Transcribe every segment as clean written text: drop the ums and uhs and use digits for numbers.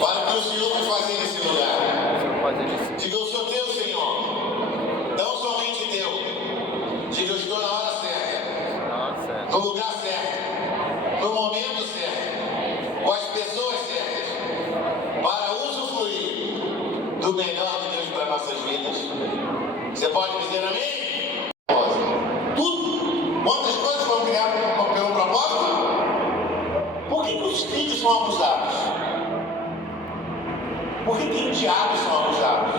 para o que o Senhor vai fazer nesse lugar. Diga, eu sou teu, Senhor. Não somente teu. Diga, eu estou na hora certa, no lugar certo, no momento certo, com as pessoas certas, para usufruir do melhor de Deus para nossas vidas. Você pode dizer amém? Tudo. Quantas coisas foram criadas pelo propósito? Por que os filhos são abusados? Por que enteados são abusados?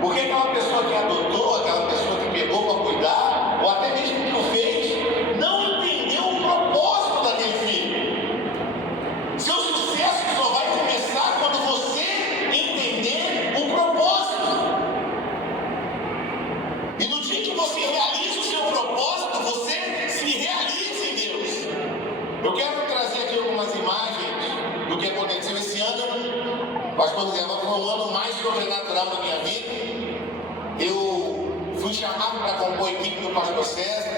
Por que aquela pessoa que adotou, aquela pessoa que pegou para cuidar, ou até mesmo que o fez, não entendeu o propósito daquele filho? Seu sucesso só vai começar quando você entender o propósito. E no dia que você realiza o seu propósito, você se realiza em Deus. Eu quero trazer aqui algumas imagens do que aconteceu esse ano. Pastor Zé, foi um ano mais sobrenatural na minha vida. Eu fui chamado para compor a equipe do Pastor César.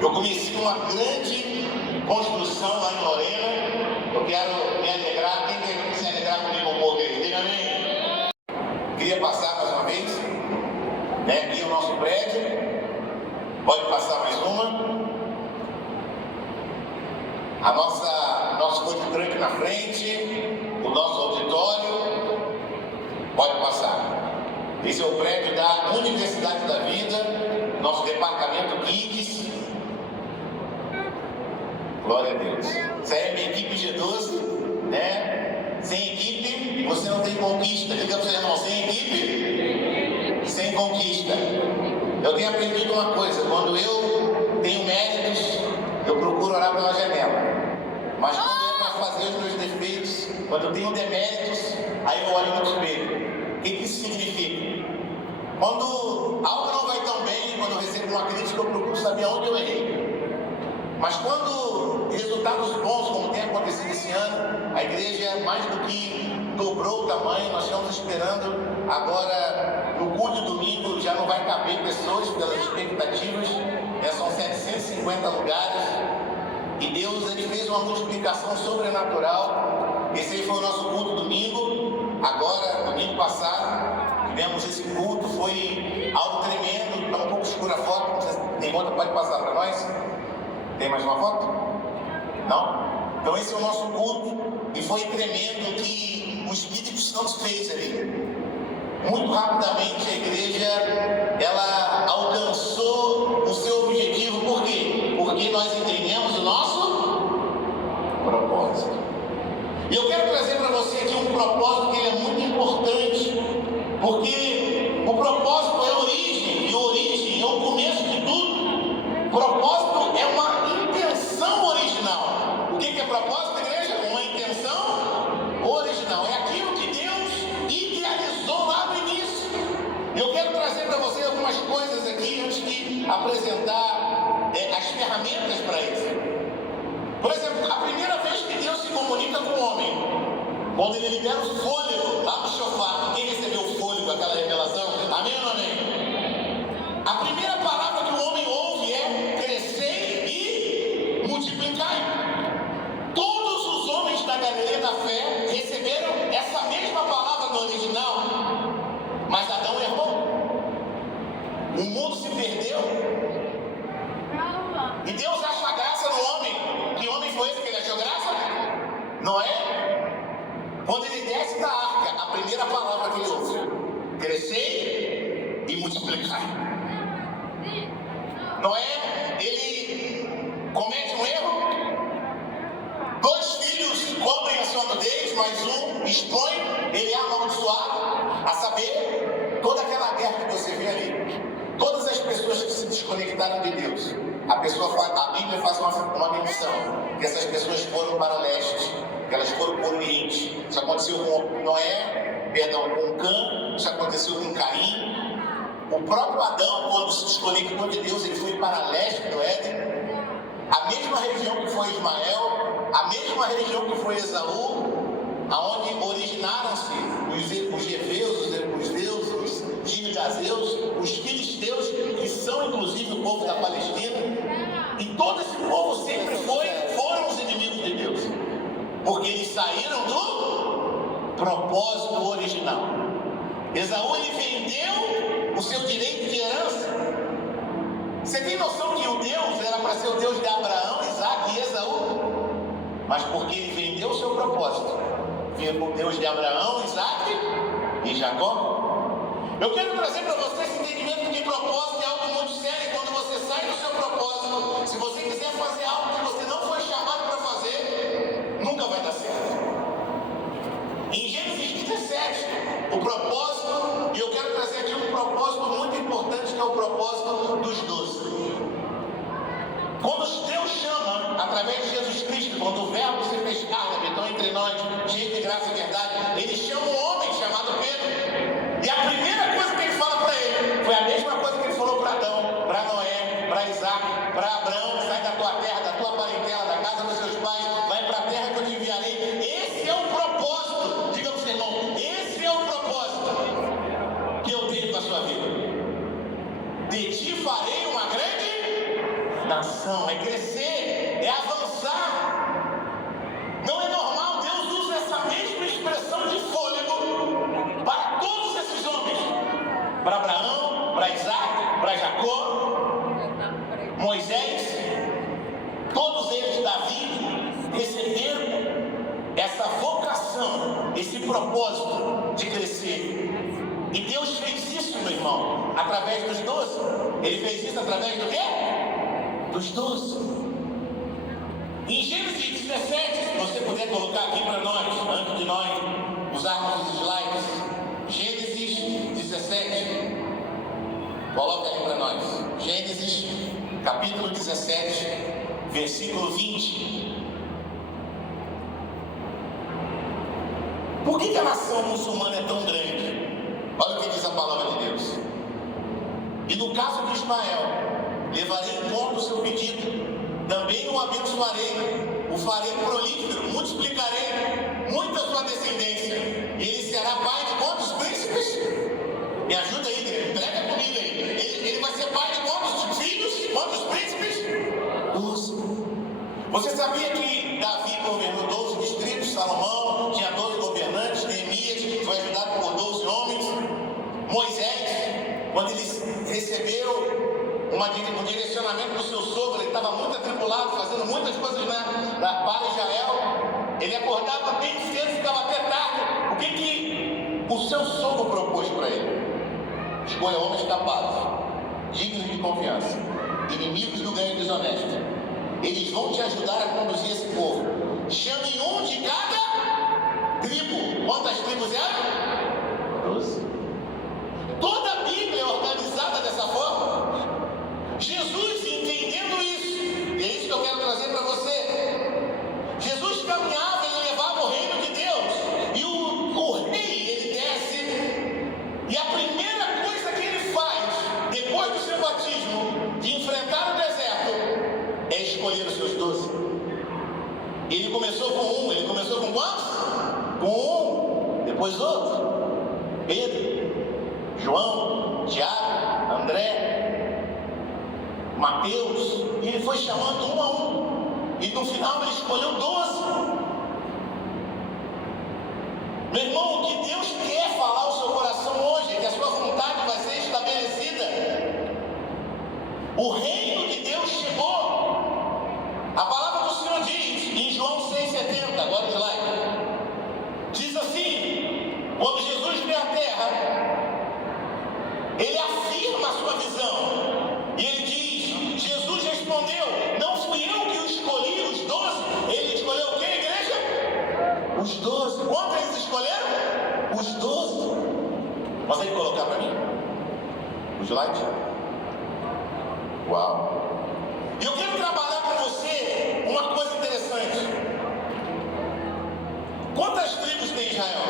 Eu comecei uma grande construção lá em Lorena. Eu quero me alegrar. Quem quer se alegrar comigo um pouco aí? Diga amém. Queria passar mais uma vez. Aqui é o nosso prédio. Pode passar mais uma. Nosso food truck na frente. O nosso auditório. Pode passar. Esse é o prédio da Universidade da Vida, nosso departamento Kids. Glória a Deus. Isso aí é minha equipe G12, né? Sem equipe, você não tem conquista. Diga para você, irmão, sem equipe, sem conquista. Eu tenho aprendido uma coisa: quando eu tenho méritos, eu procuro orar pela janela. Mas quando é para fazer os meus defeitos, quando eu tenho deméritos, aí eu olho no espelho. O que isso significa? Quando algo não vai tão bem, quando eu recebo uma crítica, eu procuro saber onde eu errei. Mas quando resultados bons, como tem acontecido esse ano, a igreja mais do que dobrou o tamanho. Nós estamos esperando agora, no culto de domingo, já não vai caber pessoas pelas expectativas, são 750 lugares. E Deus, Ele fez uma multiplicação sobrenatural. Esse aí foi o nosso culto domingo. Agora, domingo passado, tivemos esse culto. Foi algo tremendo. Está um pouco escura a foto. Tem outra? Pode passar para nós? Tem mais uma foto? Não? Então esse é o nosso culto. E foi tremendo o que o Espírito Santo fez ali. Muito rapidamente a igreja, ela alcançou o seu objetivo. Por quê? Porque nós entendemos o nosso propósito. E eu quero trazer para você aqui um propósito que ele é muito importante, porque o propósito é a origem, e a origem é o começo de tudo. Propósito é uma intenção original. O que é propósito, igreja? Uma intenção original. É aquilo que Deus idealizou lá no início. Eu quero trazer para você algumas coisas aqui antes de apresentar as ferramentas para isso. Por exemplo, a primeira vez que Deus se comunica com o homem, quando ele libera o fôlego lá no shofar. Quem recebeu o fôlego, aquela revelação? Amém ou não amém? A primeira palavra que o homem ouve é crescer e multiplicar. Todos os homens da Galileia da fé receberam essa mesma palavra no original, mas Adão errou. O mundo se perdeu. E Deus acha graça no homem. Que homem foi esse que ele achou graça? Noé. Quando ele desce da arca, a primeira palavra que ele ouve: crescer e multiplicar. Noé, ele comete um erro. 2 filhos cobrem a sua nudez, mas um expõe, ele é amaldiçoado. A saber, toda aquela guerra que você vê ali, todas as pessoas que se desconectaram de Deus, a Bíblia faz uma menção que essas pessoas foram para o leste, que elas foram para o oriente. Isso aconteceu com Noé, com Cã, isso aconteceu com Caim. O próprio Adão, quando se desconectou de Deus, ele foi para leste do Éden. A mesma região que foi Ismael, a mesma região que foi Esaú, aonde originaram-se os Jeveus, os deuses, os Girgazeus, os filisteus, que são inclusive o povo da Palestina. E todo esse povo sempre foram os inimigos de Deus, porque eles saíram do propósito original. Esaú, ele vendeu o seu direito de herança. Você tem noção que o Deus era para ser o Deus de Abraão, Isaac e Esaú? Mas porque ele vendeu o seu propósito, virou o Deus de Abraão, Isaac e Jacó. Eu quero trazer para você esse entendimento de propósito é algo muito sério. Quando você sai do seu propósito, se você quiser fazer algo que você não foi chamado para fazer, nunca vai dar certo. Em Gênesis 17, o propósito, e eu quero trazer aqui um propósito muito importante, que é o propósito dos 12. Quando Deus chama, através de Jesus Cristo, quando o verbo se fez carne, habitou entre nós, cheio de graça e verdade, ele chama um homem chamado Pedro. E a primeira coisa que ele fala para ele foi a mesma coisa que ele falou para Adão, para Noé, para Isaac, para Abraão: sai da tua terra, da tua parentela, da casa dos seus pais, vai para a terra que eu te enviarei. Esse é o propósito. Diga para o seu irmão: esse é o propósito que eu tenho para a sua vida. De ti farei uma grande nação. É crescer, é avançar. Não é normal. Deus usa essa mesma expressão de fôlego para todos esses homens, para Abraão, para Isaac, para Jacó, Moisés, todos eles, Davi, receberam essa vocação, esse propósito de crescer. E Deus fez isso, meu irmão, através dos 12. Ele fez isso através do quê? Dos 12. Em Gênesis 17, se você puder colocar aqui para nós, antes de nós usarmos os slides, Gênesis 17, coloca aí para nós, Gênesis capítulo 17, versículo 20. Por que a nação muçulmana é tão grande? Olha o que diz a palavra de Deus. E no caso de Ismael, levarei em conta o seu pedido, também o abençoarei, o farei prolífero, multiplicarei muito a sua descendência. Ele será pai de quantos príncipes? Me ajuda aí, igreja, entrega comigo aí. Ele vai ser pai de quantos filhos? Quantos príncipes? 12. Você sabia que Davi governou 12 distritos, Salomão tinha 12 governantes, Neemias foi ajudado por 12 homens, Moisés, quando ele recebeu um direcionamento do seu sogro, ele estava muito atribulado, fazendo muitas coisas para Israel, ele acordava bem cedo e ficava até tarde. O que o seu sogro propôs para ele? Escolha homens capazes, dignos de confiança, inimigos do ganho desonesto. Eles vão te ajudar a conduzir esse povo. Chame um de cada tribo. Quantas tribos eram? 12. Toda a Bíblia é organizada dessa forma. Jesus, entendendo isso, e é isso que eu quero trazer para você. Jesus caminhava, ele levava o reino de Deus. E o rei, ele desce. E a primeira coisa que ele faz, depois do seu batismo, de enfrentar o deserto, é escolher os seus 12. Ele começou com um. Ele começou com quantos? Com um. Depois outro. Pedro, João, Tiago, André, Mateus. E ele foi chamando um a um. E no final ele escolheu 12. Meu irmão, o que Deus quer falar ao seu coração hoje é que a sua vontade vai ser estabelecida. O reino de Deus chegou. A palavra do Senhor diz em João 6,70, agora de lá, diz assim: quando Jesus veio à terra, ele afirma a sua visão. E ele diz: Jesus respondeu, não fui eu que o escolhi, os 12. Ele escolheu o que, igreja? Os 12. Quantos eles escolheram? Os 12. Consegue colocar para mim o slide? Uau! E eu quero trabalhar com você uma coisa interessante. Quantas tribos tem Israel?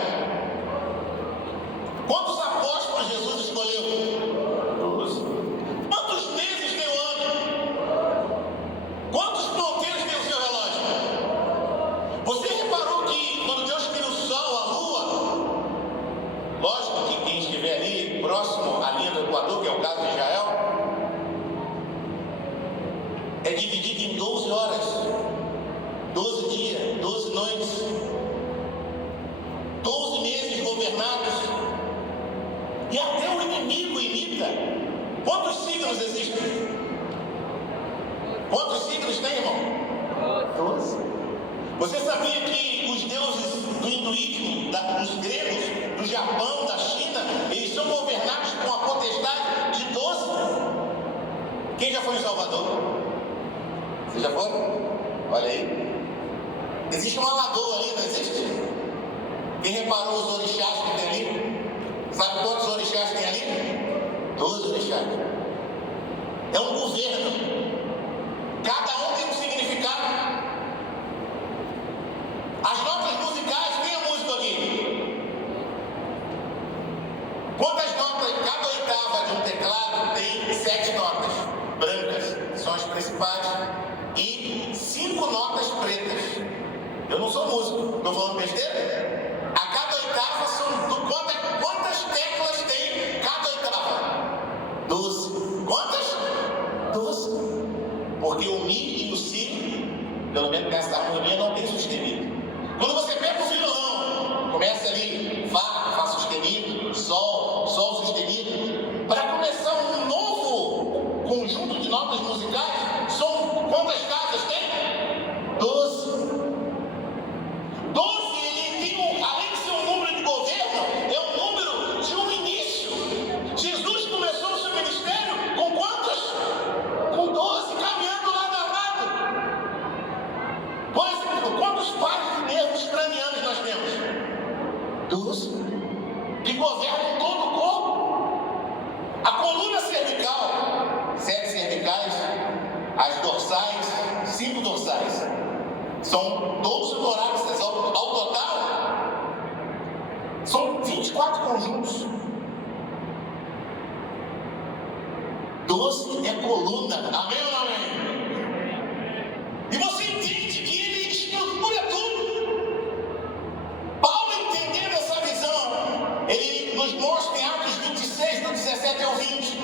Quantos apóstolos Jesus escolheu? 12. Quantos meses tem o ano? Quantos ponteiros tem o seu relógio? Você reparou que quando Deus cria o sol, a lua, lógico que quem estiver ali próximo à linha do Equador, que é o caso de Israel, é dividido em 12 horas, 12 dias, 12 noites. 12 Quantos signos existem? Quantos signos tem, irmão? 12. Você sabia que os deuses do hinduísmo, dos gregos, do Japão, da China, eles são governados com a potestade de 12? Quem já foi em Salvador? Você já foi? Olha aí. Existe uma lagoa ali, não existe? Quem reparou os orixás que tem ali? Sabe quantos orixás tem ali? 12 orixás. É um governo. Cada um tem um significado. As notas musicais, quem é músico aqui? Quantas notas? Cada oitava de um teclado tem 7 notas brancas, são as principais, e 5 notas pretas. Eu não sou músico, estou falando besteira? A cada oitava são quantas teclas tem cada oitava? 12. Quantas? 12. Porque o Mi e o Si, pelo menos nessa harmonia, não tem sustenido. Quando você pega o violão, começa ali, Fá sustenido, Sol sustenido, para começar um novo conjunto de notas musicais, são quantas casas tem? 12. 12, ele tem além de ser um número de governo, é um número de um início. Jesus começou o seu ministério com quantos? Com 12, caminhando lado a lado. Por exemplo, quantos pares de nervos cranianos nós temos? 12, que governam todo o corpo. A coluna cervical, 7 cervicais, as dorsais, 5 dorsais. São 12 torácicas. Ao total, são 24 conjuntos. 12 é coluna. Amém ou não amém? E você entende que ele estrutura tudo. Paulo, entendendo essa visão, ele nos mostra em Atos 26, do 17 ao 20.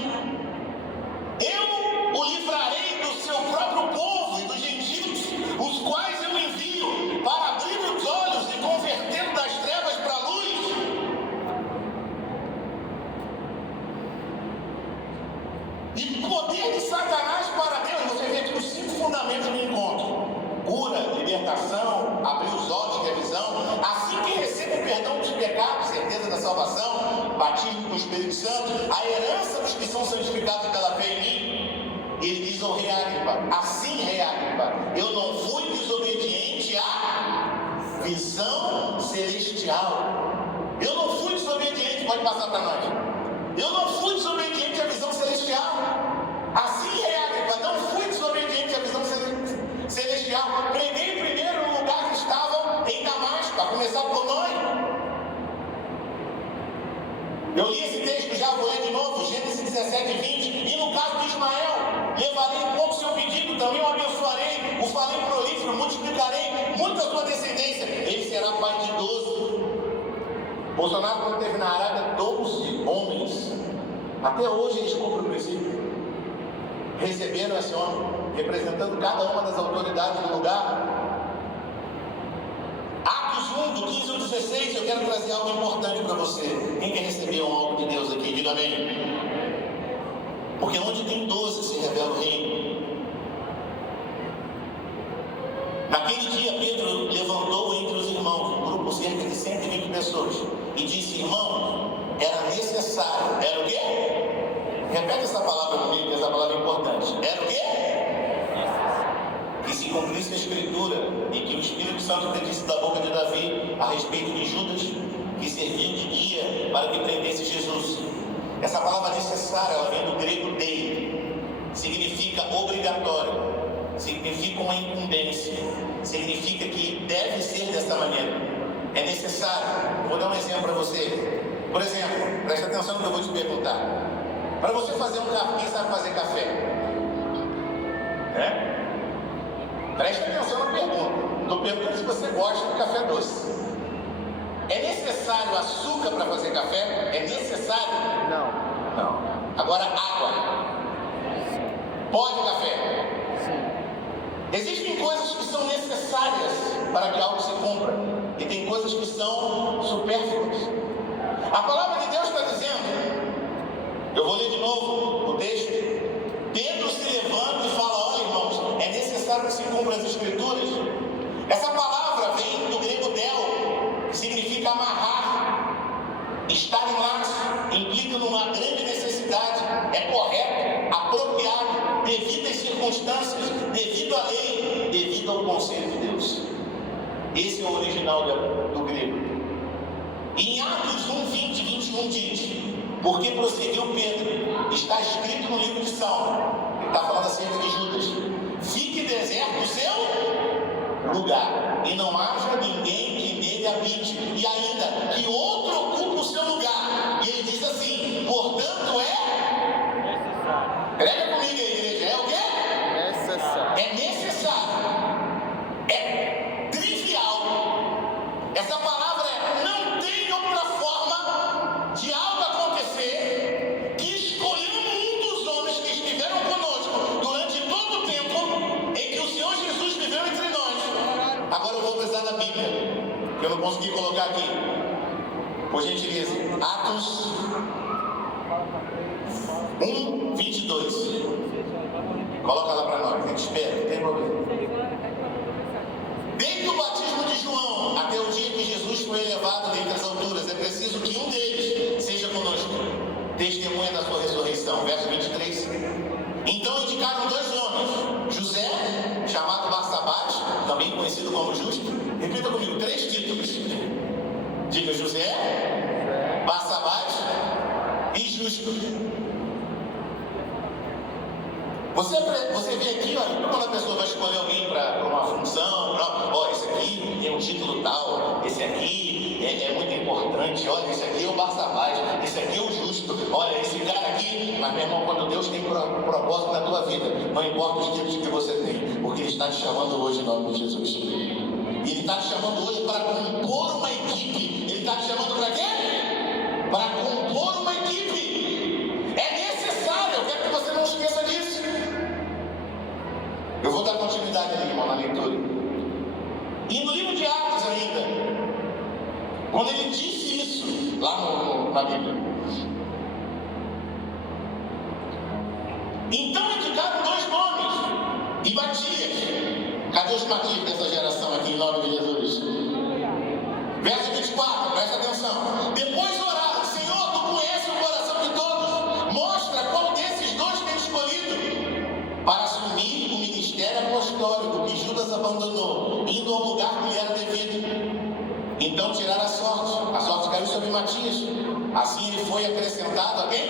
Eu o livrarei do seu próprio povo e dos gentios, os quais eu envio para abrir os olhos e convertê-lo das trevas para a luz. E poder de Satanás para Deus. Você vê aqui os 5 fundamentos do encontro: cura, libertação, abrir os olhos, que é a visão. Assim que recebe o perdão dos pecados, certeza da salvação, batismo com o Espírito Santo, a herança dos que são santificados pela fé em mim. Ele diz ao rei Agripa: assim, rei Agripa, eu não fui desobediente à visão celestial. Eu não fui desobediente, pode passar para nós. Eu não fui desobediente à visão celestial. Assim, rei Agripa, não fui desobediente à visão celestial. Preguei primeiro no lugar que estavam em Damasco, a começar por nós. Eu li esse texto já, vou ler de novo, Gênesis 17 e 20. E no caso de Ismael, levarei em conta o seu pedido, também o abençoarei, o farei prolífero, multiplicarei muito a sua descendência. Ele será pai de 12. Bolsonaro, quando teve na Arábia, 12 homens. Até hoje eles cumprem o princípio. Receberam esse homem, representando cada uma das autoridades do lugar. Atos 1, do 15 ao 16, eu quero trazer algo importante para você. Quem quer receber algo de Deus aqui? Diga amém. Porque onde tem 12 se revela o reino. Naquele dia, Pedro levantou entre os irmãos, um grupo cerca de 120 pessoas, e disse: irmãos, era necessário. Era o quê? Repete essa palavra comigo, que essa palavra é importante. Era o quê? Que se cumprisse a Escritura e que o Espírito Santo predisse da boca de Davi a respeito de Judas, que serviu de guia para que prendesse Jesus. Essa palavra necessária, ela vem do grego dei, significa obrigatório, significa uma incumbência, significa que deve ser dessa maneira, é necessário. Vou dar um exemplo para você. Por exemplo, presta atenção no que eu vou te perguntar. Para você fazer um café, quem sabe fazer café? Preste atenção na pergunta. Estou perguntando se você gosta de café doce. É necessário açúcar para fazer café? É necessário? Não. Agora, água. Pó de café. Sim. Existem coisas que são necessárias para que algo se cumpra. E tem coisas que são supérfluas. A palavra de Deus está dizendo, eu vou ler de novo o texto o conselho de Deus. Esse é o original do grego. Em Atos 1, 20, 21 diz: porque prosseguiu Pedro, está escrito no livro de Salmo, ele está falando acerca de Judas: fique deserto o seu lugar, e não haja ninguém que nele habite, e ainda que outro ocupe o seu lugar. E ele diz assim: portanto necessário. Prega comigo aí, igreja, é o quê? Necessário. É necessário. É trivial. Essa palavra é: não tem outra forma de algo acontecer que escolhendo um dos homens que estiveram conosco durante todo o tempo em que o Senhor Jesus viveu entre nós. Agora eu vou precisar da Bíblia, que eu não consegui colocar aqui. Por gentileza, Atos 1, 22. Coloca lá para nós, a gente espera, não tem problema. Desde o batismo de João até o dia que Jesus foi elevado dentre as alturas, é preciso que um deles seja conosco, testemunha da sua ressurreição. Verso 23. Então indicaram 2 homens: José, chamado Barsabás, também conhecido como Justo. Repita comigo, 3 títulos. Diga: José, Barsabás e Justo. Você vê aqui, ó, quando a pessoa vai escolher alguém para uma função, ó, esse aqui tem um título tal, esse aqui é muito importante, olha, esse aqui é o Barsabás, esse aqui é o Justo, olha, esse cara aqui. Mas, meu irmão, quando Deus tem propósito na tua vida, não importa os títulos que você tem, porque Ele está te chamando hoje em nome de Jesus. Ele está te chamando hoje para compor uma equipe. Ele está te chamando para quê? Para compor uma equipe. É necessário, eu quero que você não esqueça disso. Eu vou dar continuidade ali, irmão, na leitura. E no livro de Atos ainda, quando ele disse isso, lá na Bíblia: então indicaram 2 nomes, e Matias. Cadê os Matias dessa geração aqui, em nome de Jesus? Verso 24, presta atenção. Depois oraram: Senhor, tu conheces o coração de todos, mostra qual desses 2 tem escolhido para assumir o ministério apostólico que Judas abandonou, indo ao lugar que lhe era devido. Então tiraram a sorte caiu sobre Matias. Assim ele foi acrescentado a quem?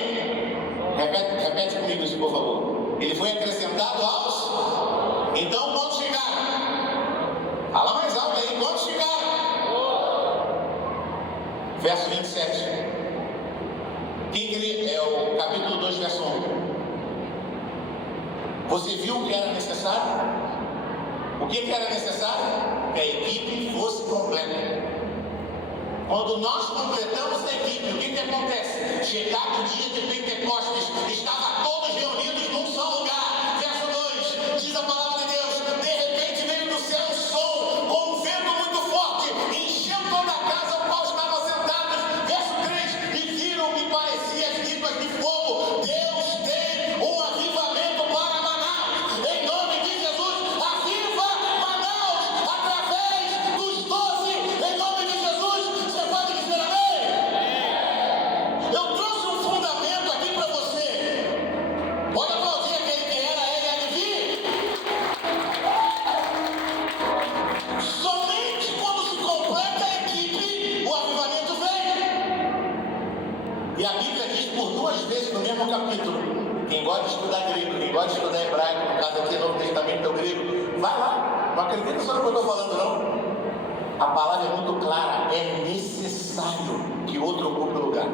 Repete comigo isso, por favor. Ele foi acrescentado aos. Então quantos chegaram? Fala mais alto aí, quantos chegaram? Verso 27. Quem crê? É o capítulo 2, verso 1. Você viu o que era necessário? O que era necessário? Que a equipe fosse completa. Quando nós completamos a equipe, o que acontece? Chegado o dia de Pentecostes, estavam todos reunidos num só lugar. Verso 2, diz a palavra de Deus: de repente veio do céu um som, com um vento muito forte, encheu toda a casa ao qual estavam sentados. Verso 3, e viram o que parecia as línguas de fogo. Deus tem um avivamento para Manaus. Em nome de Jesus, aviva Manaus através dos 12. Em nome de Jesus, você pode dizer amém? Eu trouxe um fundamento aqui para você. Olha qual dia aquele que era LLV. Somente quando se completa a equipe, o avivamento vem. E a Bíblia diz por 2 vezes no mesmo capítulo. Quem gosta de estudar grego, quem gosta de estudar hebraico, no caso aqui Novo Testamento é o grego, vai lá. Não acredita só no que eu estou falando, não. A palavra é muito clara: é necessário que outro ocupe o lugar.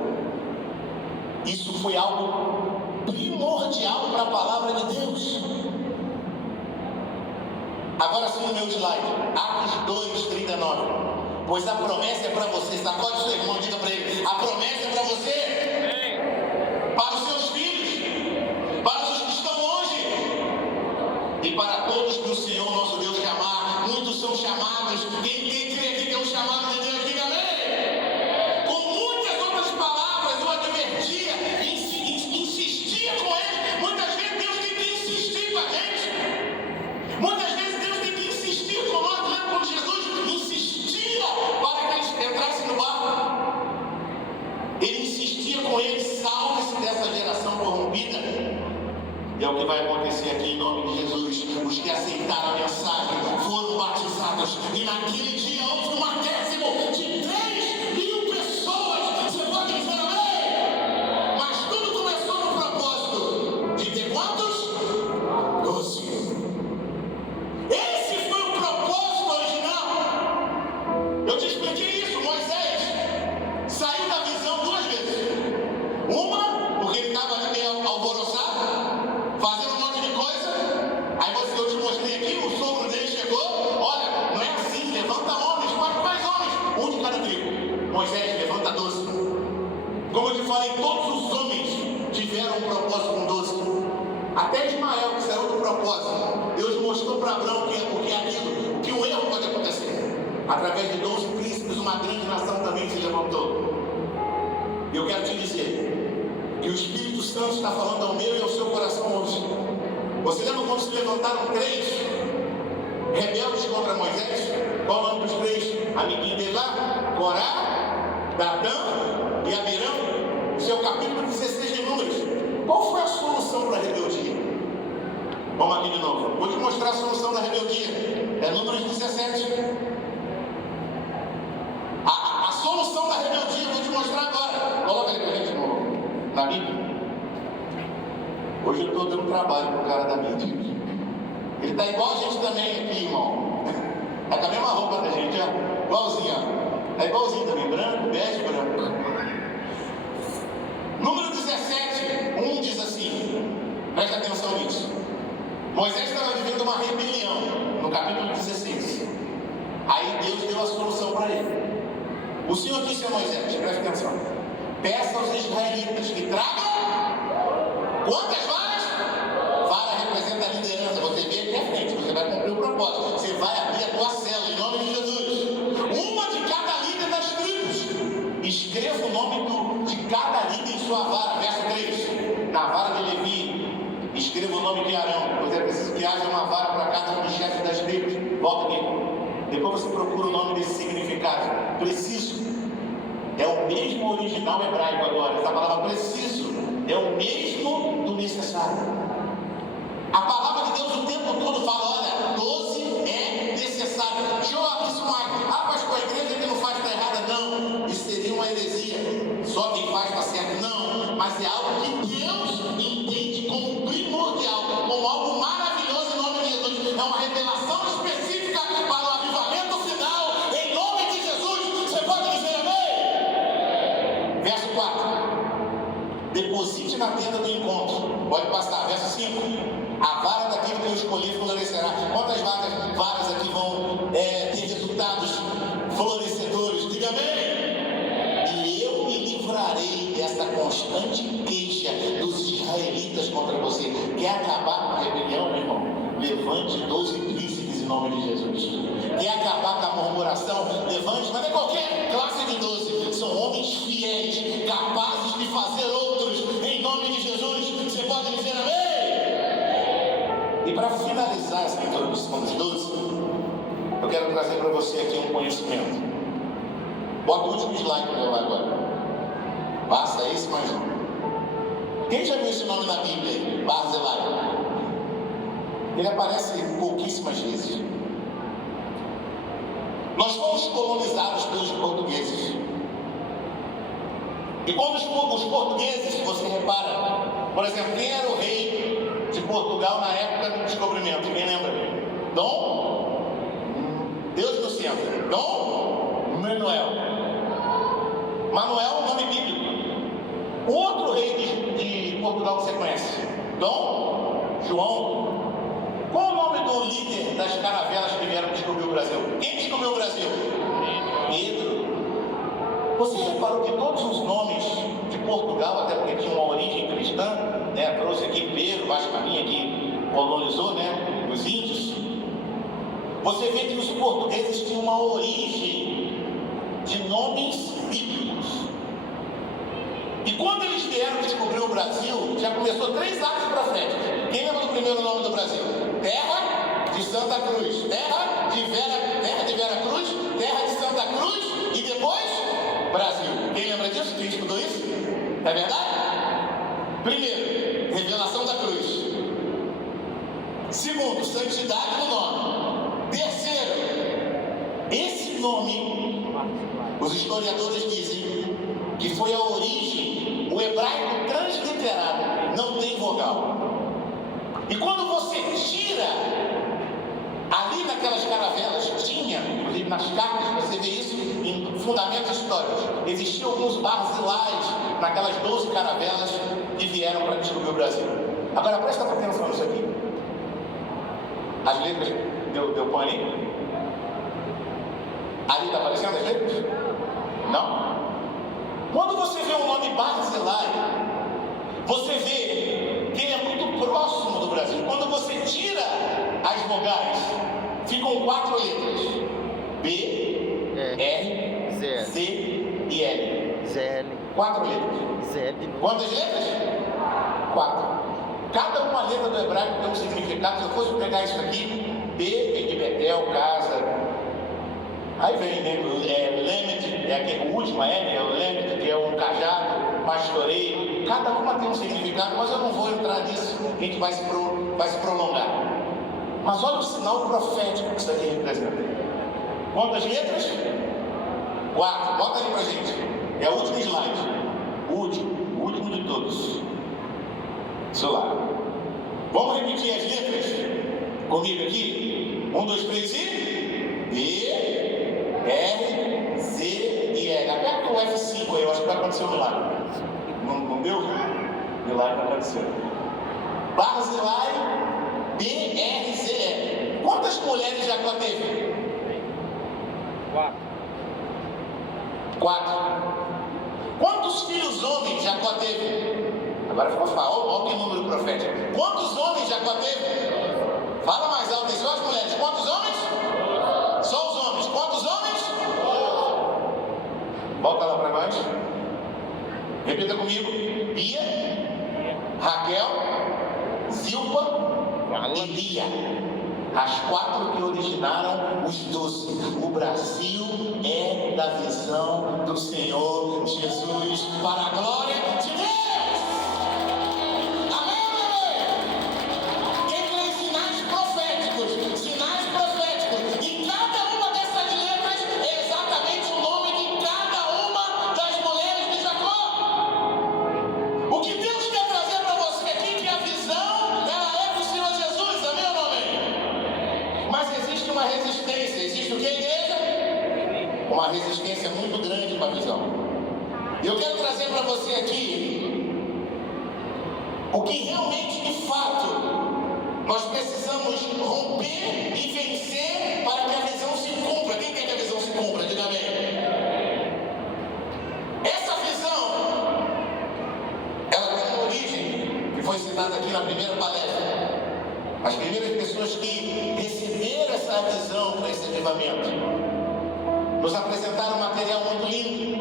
Isso foi algo primordial para a palavra de Deus. Agora sim, no meu slide, Atos 2, 39. Pois a promessa é para você. Sacode seu irmão, diga para ele: a promessa é para você, para os seus filhos, para os que estão longe, e para todos que o Senhor nosso Deus chamar. Muitos são chamados. Quem crê aqui que é um chamado de Deus, diga amém. Com muitas outras palavras eu advertia, insistia com eles. Muitas vezes Deus tem que insistir com a gente. Muitas vezes Deus tem que insistir conosco. Lembra quando Jesus insistia para que eles entrassem no barco? Ele insistia com eles: salve-se dessa geração. levados. E naquele dia houve um acréscimo de 3.000 pessoas. Você pode dizer amém? Mas tudo começou no propósito de ter quantos? 12. Esse foi o propósito original. Eu te expliquei isso. Moisés saiu da visão 2 vezes. Uma, porque ele estava ali meio alvoroçado, fazendo um monte de coisa. Aí eu te mostrei aqui, o sogro dele chegou. Olha, não é assim, levanta homens, quais homens? Um de cada tribo. Moisés, levanta 12. Como eu te falei, todos os homens tiveram um propósito com 12. Até Ismael, que saiu do propósito, Deus mostrou para Abraão que o erro pode acontecer. Através de 12 príncipes, uma grande nação também se levantou. E eu quero te dizer que o Espírito Santo está falando ao meu e ao seu coração hoje. Você lembra quando se levantaram 3 rebeldes contra Moisés? Qual o nome dos 3 amiguinhos dele lá? Corá, Datã e Abirão. Isso é o capítulo 16 de Números. Qual foi a solução para a rebeldia? Vamos aqui de novo. Vou te mostrar a solução da rebeldia. É Números 17. A solução da rebeldia eu vou te mostrar agora. Coloca aí pra gente na Bíblia. Hoje eu estou dando trabalho pro cara da mídia. Ele está igual a gente também aqui, irmão. Está com a mesma roupa da gente, ó. Igualzinho, ó. É igualzinho também, branco, bege, branco. Número 17, 1 diz assim. Presta atenção nisso. Moisés estava vivendo uma rebelião, no capítulo 16. Aí Deus deu a solução para ele. O Senhor disse a Moisés, presta atenção: peça aos israelitas que tragam quantas varas? Vara representa a liderança. Você vê aqui à frente, você vai cumprir o propósito. Você vai abrir a tua célula em nome de Jesus. Uma de cada líder das tribos. Escreva o nome de cada líder em sua vara. Verso 3. Na vara de Levi, escreva o nome de Arão. Pois é preciso que haja uma vara para cada um dos chefes das tribos. Volta aqui. Depois você procura o nome desse significado. Preciso. É o mesmo original hebraico agora. Essa palavra preciso é o mesmo do necessário. A palavra de Deus o tempo todo fala, olha, 12 é necessário. Deixa eu abrir isso mais. Pastor, a igreja que não faz está errada. Não, isso seria uma heresia. Só quem faz está certo. Não, mas é algo que Deus entende como primordial, como algo maravilhoso em nome de Jesus. É uma revelação específica para o avivamento final, em nome de Jesus. Você pode dizer amém? Verso 4. Deposite na tenda do encontro. Pode passar. Verso 5. A vara daquilo que eu escolhi florescerá. Quantas varas aqui vão ter resultados florescedores? Diga amém. E eu me livrarei dessa constante queixa dos israelitas contra você. Quer acabar com a rebelião, meu irmão? Levante 12 príncipes em nome de Jesus. Quer acabar com a murmuração? Levante, mas não é qualquer classe de 12. São homens fiéis, capazes de fazer outros em nome de Jesus. Você pode dizer amém? E para finalizar essa introdução dos 12, eu quero trazer para você aqui um conhecimento. Bota o último slide para eu agora. Passa esse mais um. Quem já viu esse nome na Bíblia aí? Barzilai. Ele aparece pouquíssimas vezes. Nós fomos colonizados pelos portugueses. E quando os portugueses, você repara, por exemplo, quem era o rei de Portugal na época do descobrimento? Quem lembra? Dom? Deus do centro. Dom Manuel. Manuel é o nome bíblico. Outro rei de Portugal que você conhece? Dom João. Qual o nome do líder das caravelas que vieram descobrir o Brasil? Quem descobriu o Brasil? Pedro. Você reparou que todos os nomes de Portugal, até porque tinha uma origem cristã, né? Trouxe aqui Pedro, Vascaminha, que colonizou, né? Os índios. Você vê que os portugueses tinham uma origem de nomes bíblicos. E quando eles vieram descobrir o Brasil, já começou 3 atos proféticos. Quem lembra do primeiro nome do Brasil? Terra de Santa Cruz. Terra de Vera Cruz, terra de Santa Cruz e depois Brasil. Quem lembra disso? Quem estudou isso? É verdade? Primeiro, revelação da cruz. Segundo, santidade do nome. Terceiro, Os historiadores dizem que foi a origem, o hebraico transliterado, não tem vogal. E quando você tira, ali naquelas caravelas, tinha, inclusive nas cartas, você vê isso em fundamentos históricos, existiam alguns barzilais naquelas 12 caravelas que vieram para descobrir o Brasil. Agora presta atenção nisso aqui. As letras, deu pane? Ali está aparecendo as letras? Não? Quando você vê o nome Barzilai, você vê que ele é muito próximo do Brasil. Quando você tira as vogais, ficam 4 letras: B, R, Z e L. ZL. 4 letras. ZL. Quantas letras? 4. Cada uma letra do hebraico tem um significado. Se eu fosse pegar isso aqui, B vem de Betel, casa. Aí vem, né, Lemet, o último L, é o Lemet, que é um cajado, pastoreio. Cada uma tem um significado, mas eu não vou entrar nisso, a gente vai se prolongar. Mas olha o sinal profético que isso aqui representa. Quantas letras? 4. Bota ali pra gente. É o último slide. O último de todos. Isso lá. Vamos repetir as letras comigo aqui? 1, 2, 3 e... B, R, Z e L. Aperta o F5 aí, eu acho que vai acontecer um milagre. Não deu? Milagre não aconteceu. Barzilai, B, R, Z, L. Quantas mulheres Jacó teve? 4. Quantos filhos homens Jacó teve? Agora ficou fácil. Olha o número profético. Quantos homens Jacó teve? Fala mais alto, só as mulheres. Quantos homens? Só os homens. Quantos homens? Volta lá para baixo. Repita comigo. Bia, Raquel, Zilpa e Lia. As 4 que originaram os 12. O Brasil é da visão do Senhor Jesus para a glória de Deus. Uma resistência muito grande para a visão. Eu quero trazer para você aqui o que realmente, de fato, nós precisamos romper e vencer para que a visão se cumpra. Quem quer que a visão se cumpra? Diga amém. Essa visão, ela tem uma origem que foi citada aqui na primeira palestra. As primeiras pessoas que receberam essa visão para esse avivamento nos apresentaram um material muito lindo.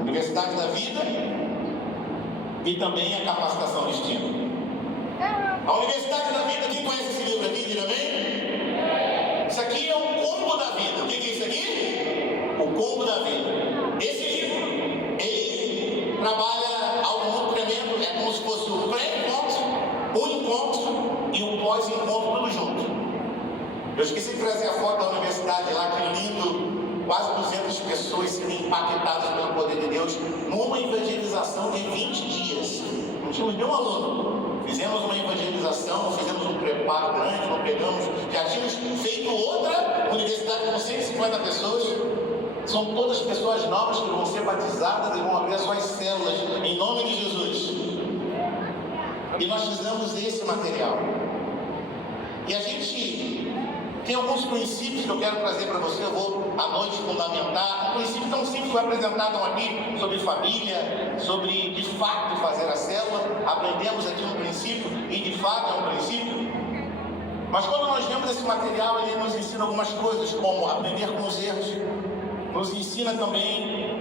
Universidade da Vida e também a Capacitação Destino. A Universidade da Vida, quem conhece esse livro aqui, diga amém? Isso aqui é um combo da vida. O que é isso aqui? O combo da vida. Esse livro, ele trabalha algo muito tremendo. É como se fosse o pré-encontro, o encontro e o pós-encontro, tudo junto. Eu esqueci de trazer a foto da universidade lá, que lindo, quase 200 pessoas sendo impactadas pelo poder de Deus, numa evangelização de 20 dias. Não tínhamos nenhum aluno. Fizemos uma evangelização, fizemos um preparo grande, não pegamos, já tínhamos feito outra universidade com 150 pessoas. São todas pessoas novas que vão ser batizadas e vão abrir as suas células, em nome de Jesus. E nós fizemos esse material. E a gente tem alguns princípios que eu quero trazer para você, eu vou à noite fundamentar. Um princípio tão simples que foi apresentado aqui sobre família, sobre de fato fazer a célula. Aprendemos aqui um princípio e de fato é um princípio. Mas quando nós vemos esse material, ele nos ensina algumas coisas, como aprender com os erros. Nos ensina também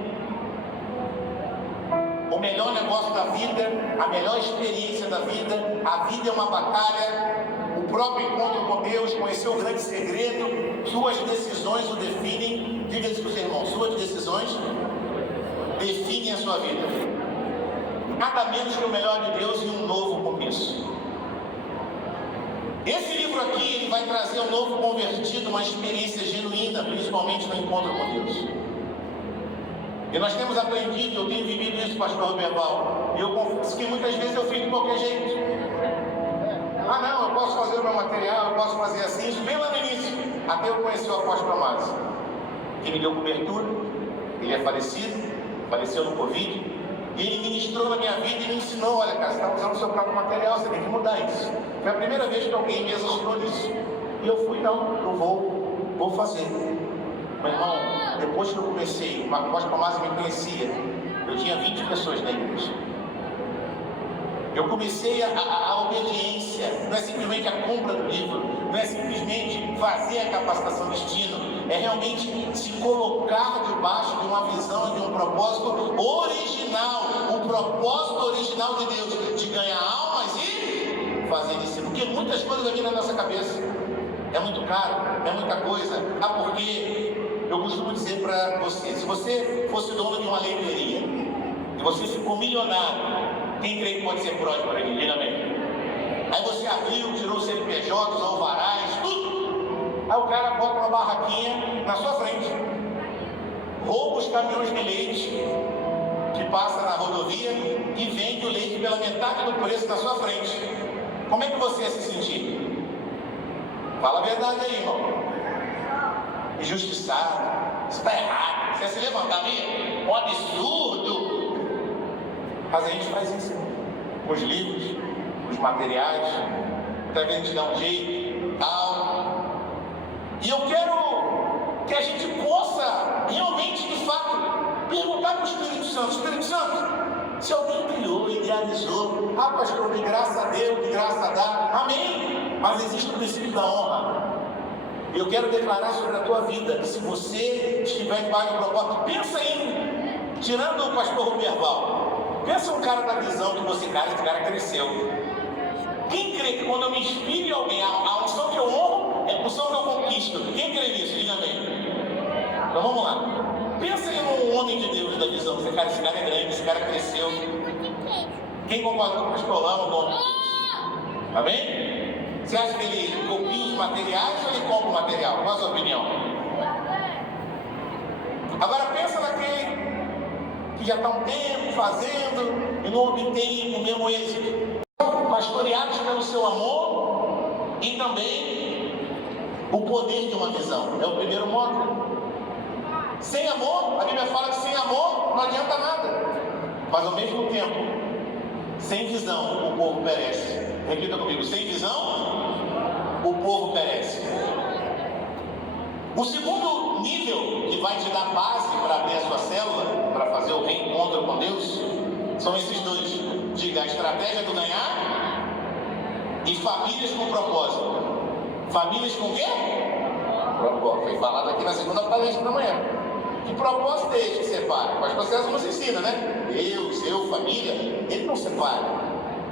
o melhor negócio da vida, a melhor experiência da vida. A vida é uma batalha. O próprio encontro com Deus, conhecer o grande segredo, suas decisões o definem. Diga isso para o seu irmão, suas decisões definem a sua vida. Nada menos que o melhor de Deus e um novo começo. Esse livro aqui, ele vai trazer ao novo convertido uma experiência genuína, principalmente no encontro com Deus. E nós temos aprendido, eu tenho vivido isso, pastor Roberval, e eu confesso que muitas vezes eu fiz de qualquer jeito. Ah não, eu posso fazer o meu material, eu posso fazer assim, isso bem lá no início, até eu conhecer o apóstolo Amásio, que me deu cobertura. Ele é falecido, faleceu no Covid, e ele ministrou na minha vida e me ensinou: olha, cara, você está usando o seu próprio material, você tem que mudar isso. Foi a primeira vez que alguém me exortou nisso. E eu fui: não, eu vou fazer. Meu irmão, depois que eu comecei, o apóstolo Amásio me conhecia, eu tinha 20 pessoas na igreja. Eu comecei a obediência, não é simplesmente a compra do livro, não é simplesmente fazer a capacitação destino, é realmente se colocar debaixo de uma visão, de um propósito original, o propósito original de Deus, de ganhar almas e fazer discípulo. Porque muitas coisas vêm na nossa cabeça, é muito caro, é muita coisa. Porque eu costumo dizer para você, se você fosse dono de uma leiteiria e você ficou milionário, quem crê que pode ser próspero aqui? Diga amém. Aí você abriu, tirou CNPJs, alvarás, tudo. Aí o cara bota uma barraquinha na sua frente, rouba os caminhões de leite que passa na rodovia e vende o leite pela metade do preço na sua frente. Como é que você ia se sentir? Fala a verdade aí, irmão. Injustiçado, isso está errado, você ia se levantar mesmo? Um absurdo. Mas a gente faz isso com os livros, com os materiais, até que a gente dá um jeito, tal. E eu quero que a gente possa realmente, de fato, perguntar para o Espírito Santo: Espírito Santo, se alguém criou, idealizou, pastor, de graça a Deus, de graça a dar, amém. Mas existe o princípio da honra. Eu quero declarar sobre a tua vida que se você estiver debaixo do propósito, pensa em, tirando o pastor Roberval, pensa um cara da visão que você, cara, esse cara cresceu. Quem crê que quando eu me inspiro em alguém, a unção que eu honro é a unção que eu conquisto? Quem crê nisso? Diga amém. Então vamos lá. Pensa em um homem de Deus da visão. Esse cara é grande, esse cara cresceu. Quem concorda com o pastor Lama, o nome de Deus? Amém? Você acha que ele copia os materiais ou ele compra o material? Qual a sua opinião? Agora pensa naquele que já está um tempo fazendo e não obtém o mesmo êxito. Pastoreados pelo seu amor e também o poder de uma visão. É o primeiro módulo. Sem amor, a Bíblia fala que sem amor não adianta nada. Mas ao mesmo tempo, sem visão, o povo perece. Repita comigo: sem visão, o povo perece. O segundo nível que vai te dar base para abrir a sua célula, para fazer o reencontro com Deus, são esses dois. Diga: a estratégia do ganhar e famílias com propósito. Famílias com quê? Propósito. Foi falado aqui na segunda palestra da manhã. Que propósito é esse que separa? O pastor César nos ensina, né? Eu, família, ele não separa.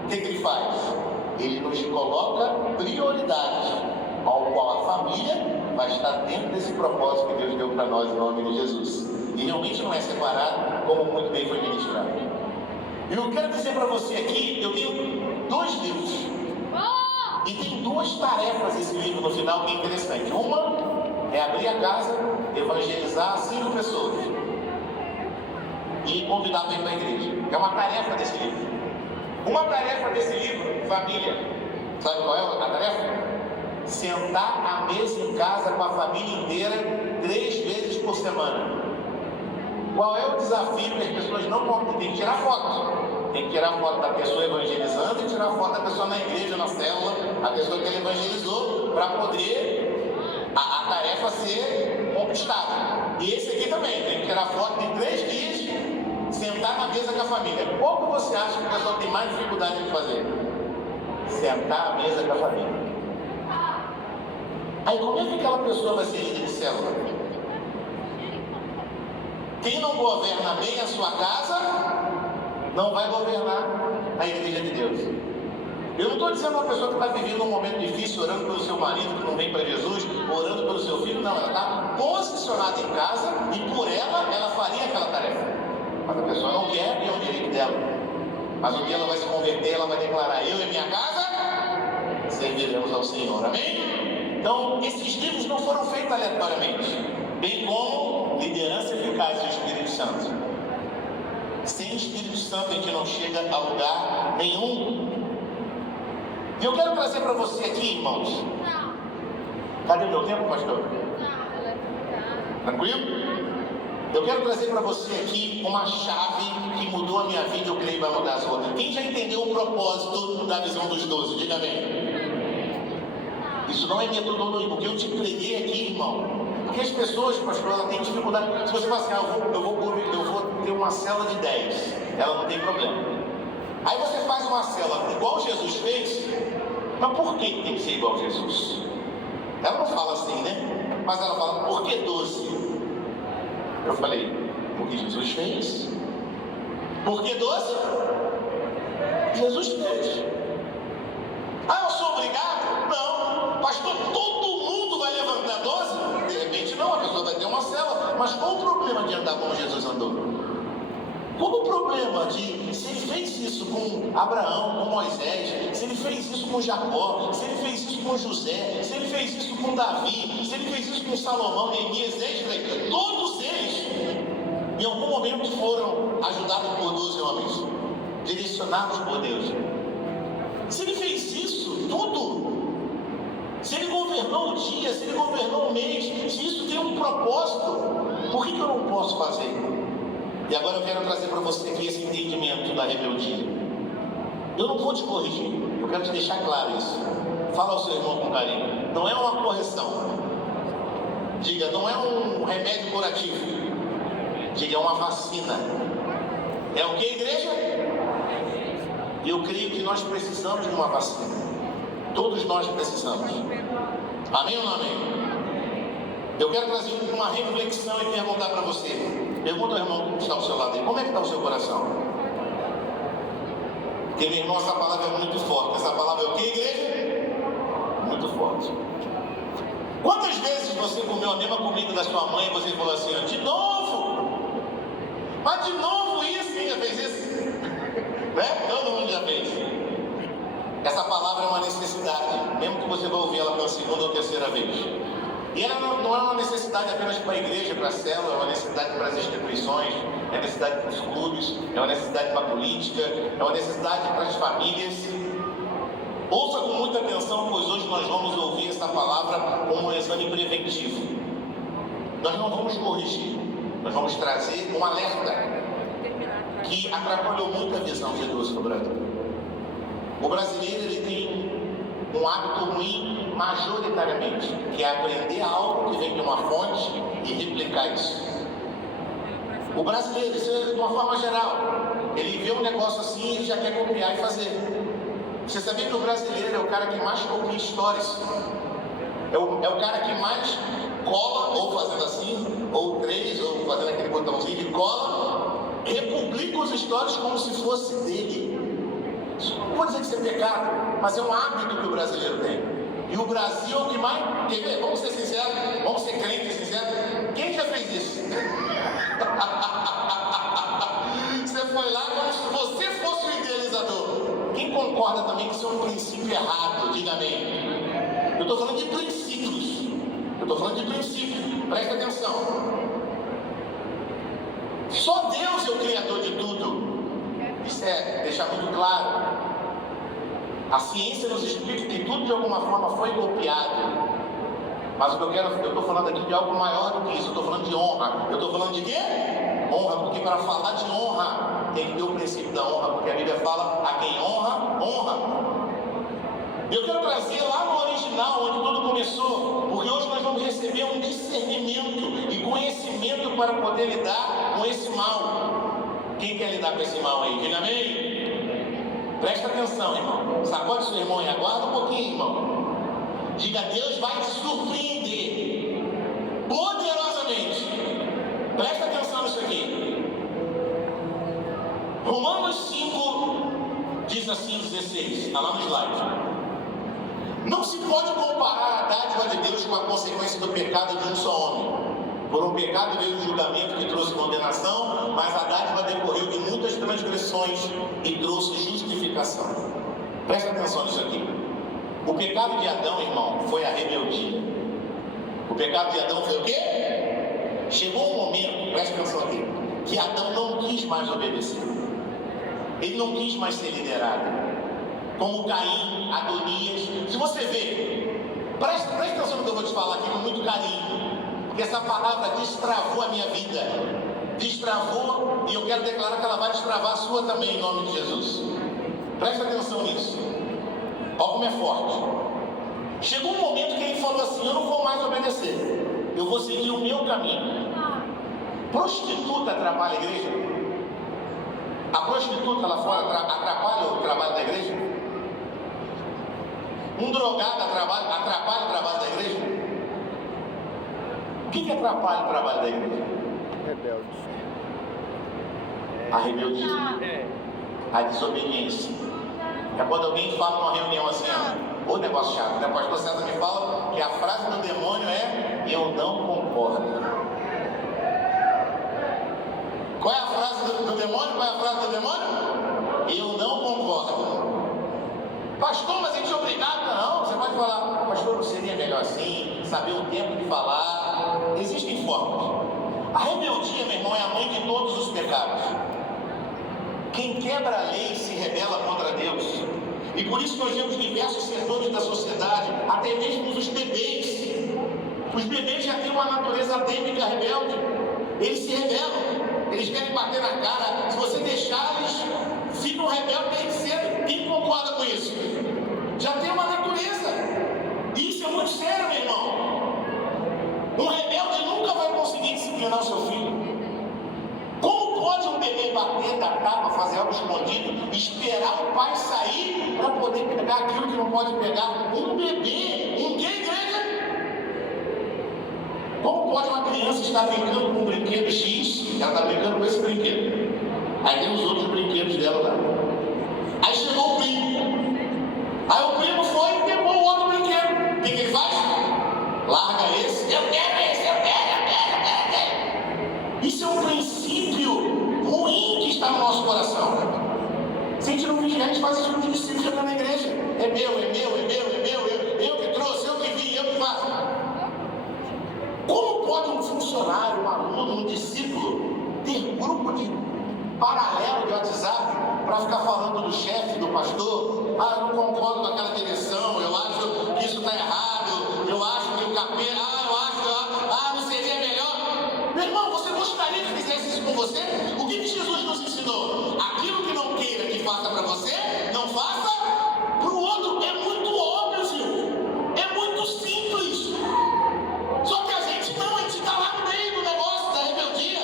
O que ele faz? Ele nos coloca prioridades, ao qual a família vai estar dentro desse propósito que Deus deu para nós em nome de Jesus. E realmente não é separado, como muito bem foi ministrado. E eu quero dizer para você aqui, eu tenho 2 livros. E tem 2 tarefas esse livro no final que é interessante. Uma é abrir a casa, evangelizar 5 pessoas e convidar para ir para a igreja. É uma tarefa desse livro. Uma tarefa desse livro, família, sabe qual é a tarefa? Sentar à mesa em casa com a família inteira 3 vezes por semana. Qual é o desafio que as pessoas não podem? Tem que tirar foto. Tem que tirar foto da pessoa evangelizando e tirar foto da pessoa na igreja, na célula, a pessoa que ele evangelizou, para poder a tarefa ser conquistada. E esse aqui também, tem que tirar foto de 3 dias, sentar na mesa com a família. Qual que você acha que a pessoa tem mais dificuldade de fazer? Sentar à mesa com a família. Aí como é que aquela pessoa vai ser líder de célula? Quem não governa bem a sua casa, não vai governar a igreja de Deus. Eu não estou dizendo uma pessoa que está vivendo um momento difícil, orando pelo seu marido que não vem para Jesus, orando pelo seu filho, não. Ela está posicionada em casa e por ela faria aquela tarefa. Mas a pessoa não quer e é um direito dela. Mas um dia ela vai se converter, ela vai declarar: eu e minha casa serviremos ao Senhor. Amém? Então, esses livros não foram feitos aleatoriamente, bem como Liderança Eficaz do Espírito Santo. Sem Espírito Santo a gente não chega a lugar nenhum. E eu quero trazer para você aqui, irmãos. Cadê o meu tempo, pastor? Tranquilo? Eu quero trazer para você aqui uma chave que mudou a minha vida, eu creio que vai mudar a sua. Quem já entendeu o propósito da visão dos 12? Diga amém. Isso não é metodologia, porque eu te preguei aqui, irmão. Porque as pessoas, pastor, elas têm dificuldade. Se você fala assim, eu vou ter uma célula de 10, ela não tem problema. Aí você faz uma célula igual Jesus fez, mas por que tem que ser igual a Jesus? Ela não fala assim, né? Mas ela fala, por que 12? Eu falei, porque Jesus fez. Por que 12? Jesus fez. Ah, eu sou obrigado? Não. Pastor, todo mundo vai levantar 12? De repente não, a pessoa vai ter uma célula. Mas qual o problema de andar como Jesus andou? Qual o problema de, se ele fez isso com Abraão, com Moisés, se ele fez isso com Jacó, se ele fez isso com José, se ele fez isso com Davi, se ele fez isso com Salomão, Neemias, Esdras, todos eles, em algum momento foram ajudados por 12 homens, direcionados por Deus. Se ele fez isso, tudo, se ele governou o dia, se ele governou o mês, se isso tem um propósito, por que eu não posso fazer? E agora eu quero trazer para você aqui esse entendimento da rebeldia. Eu não vou te corrigir, eu quero te deixar claro isso. Fala ao seu irmão com carinho. Não é uma correção. Diga, não é um remédio curativo. Diga, é uma vacina. É o que, igreja? Eu creio que nós precisamos de uma vacina. Todos nós precisamos. Amém ou não amém? Eu quero trazer uma reflexão e perguntar para você. Pergunta ao irmão que está ao seu lado aí, como é que está o seu coração? Porque, meu irmão, essa palavra é muito forte. Essa palavra é o que, igreja? Muito forte. Quantas vezes você comeu a mesma comida da sua mãe e você falou assim, de novo? Mas de novo isso? Quem já fez isso? Né? Todo mundo já fez. Essa palavra é uma necessidade, mesmo que você vá ouvir ela pela segunda ou terceira vez. E ela não é uma necessidade apenas para a igreja, para a célula, é uma necessidade para as instituições, é uma necessidade para os clubes, é uma necessidade para a política, é uma necessidade para as famílias. Ouça com muita atenção, pois hoje nós vamos ouvir essa palavra como um exame preventivo. Nós não vamos corrigir, nós vamos trazer um alerta que atrapalhou muito a visão de Deus no Brasil. O brasileiro ele tem um hábito ruim majoritariamente, que é aprender algo que vem de uma fonte e replicar isso. O brasileiro, isso é de uma forma geral, ele vê um negócio assim e ele já quer copiar e fazer. Você sabia que o brasileiro é o cara que mais copia histórias? É o cara que mais cola, ou fazendo assim, ou três, ou fazendo aquele botãozinho de cola, republica os stories como se fosse dele. Não vou dizer que isso é pecado, mas é um hábito que o brasileiro tem. E o Brasil é o que mais... Quer ver? Vamos ser sinceros, vamos ser crentes sinceros. Quem já fez isso? Você foi lá como se você fosse o idealizador. Quem concorda também que isso é um princípio errado? Diga amém. Eu estou falando de princípios. Presta atenção. Só Deus é o Criador de tudo. Isso é deixar muito claro. A ciência nos explica que tudo de alguma forma foi copiado. Mas o que eu estou falando aqui de algo maior do que isso. Eu estou falando de honra. Eu estou falando de quê? Honra, porque para falar de honra tem que ter o princípio da honra, porque a Bíblia fala a quem honra, honra. Eu quero trazer lá no original, onde tudo começou, porque hoje nós vamos receber um discernimento e conhecimento para poder lidar com esse mal. Quem quer lidar com esse mal aí? Diga amém? Presta atenção, irmão. Sacode seu irmão e aguarda um pouquinho, irmão. Diga, Deus vai te surpreender poderosamente. Presta atenção nisso aqui. Romanos 5 diz assim, 16. Está lá no slide. Não se pode comparar a dádiva de Deus com a consequência do pecado de um só homem. Por um pecado veio o julgamento que trouxe condenação, mas a dádiva decorreu de muitas transgressões e trouxe justificação. Presta atenção nisso aqui. O pecado de Adão, irmão, foi a rebeldia. O pecado de Adão foi o quê? Chegou um momento, presta atenção aqui, que Adão não quis mais obedecer. Ele não quis mais ser liderado. Como Caim, Adonias. Se você vê, preste atenção no que eu vou te falar aqui com muito carinho, porque essa palavra destravou a minha vida. Destravou, e eu quero declarar que ela vai destravar a sua também, em nome de Jesus. Preste atenção nisso. Olha como é forte. Chegou um momento que ele falou assim: eu não vou mais obedecer, eu vou seguir o meu caminho. Prostituta atrapalha a igreja? A prostituta lá fora atrapalha o trabalho da igreja? Um drogado atrapalha o trabalho da igreja? O que atrapalha o trabalho da igreja? Rebelde. A rebeldia. A desobediência. É quando alguém fala numa reunião assim, ô negócio chato, né? O pastor César me fala que a frase do demônio é: eu não concordo. Qual é a frase do demônio? Qual é a frase do demônio? Eu não concordo. Pastor, mas a gente é obrigado? Não, você pode falar: pastor, não seria melhor assim? Saber o tempo de falar. Existem formas. A rebeldia, meu irmão, é a mãe de todos os pecados. Quem quebra a lei se rebela contra Deus. E por isso nós vemos diversos setores da sociedade, até mesmo os bebês. Os bebês já têm uma natureza adêmica rebelde. Eles se rebelam. Eles querem bater na cara. Se você deixar, eles ficam rebeldes desde cedo. Quem concorda com isso? Já tem uma natureza. E isso é muito sério, meu irmão. Um rebelde nunca vai conseguir disciplinar o seu filho. Como pode um bebê bater, dar tapa, fazer algo escondido, esperar o pai sair para poder pegar aquilo que não pode pegar? Um bebê, um gay, igreja? Como pode uma criança estar brincando com um brinquedo X? Ela está brincando com esse brinquedo. Aí tem os outros brinquedos dela lá. Aí chegou o primo. Aí o primo foi e pegou o outro brinquedo. O que ele faz? Larga esse. Eu quero esse, eu quero. Isso é um princípio ruim que está no nosso coração. Se a gente não vigiar, a gente faz esse tipo de princípio chegando na igreja. É meu. Eu que trouxe, eu que vim, eu que faço. Como pode um funcionário, um aluno, um discípulo ter grupo de paralelo de WhatsApp para ficar falando do chefe, do pastor? Eu não concordo com aquela direção, eu acho que isso está errado, eu acho que o capeta, não seria melhor. Meu irmão, você gostaria que fizesse isso com você? O que Jesus nos ensinou? Aquilo que não queira que faça para você, não faça para o outro. É muito óbvio, Gil. É muito simples. Só que a gente está lá no meio do negócio da rebeldia.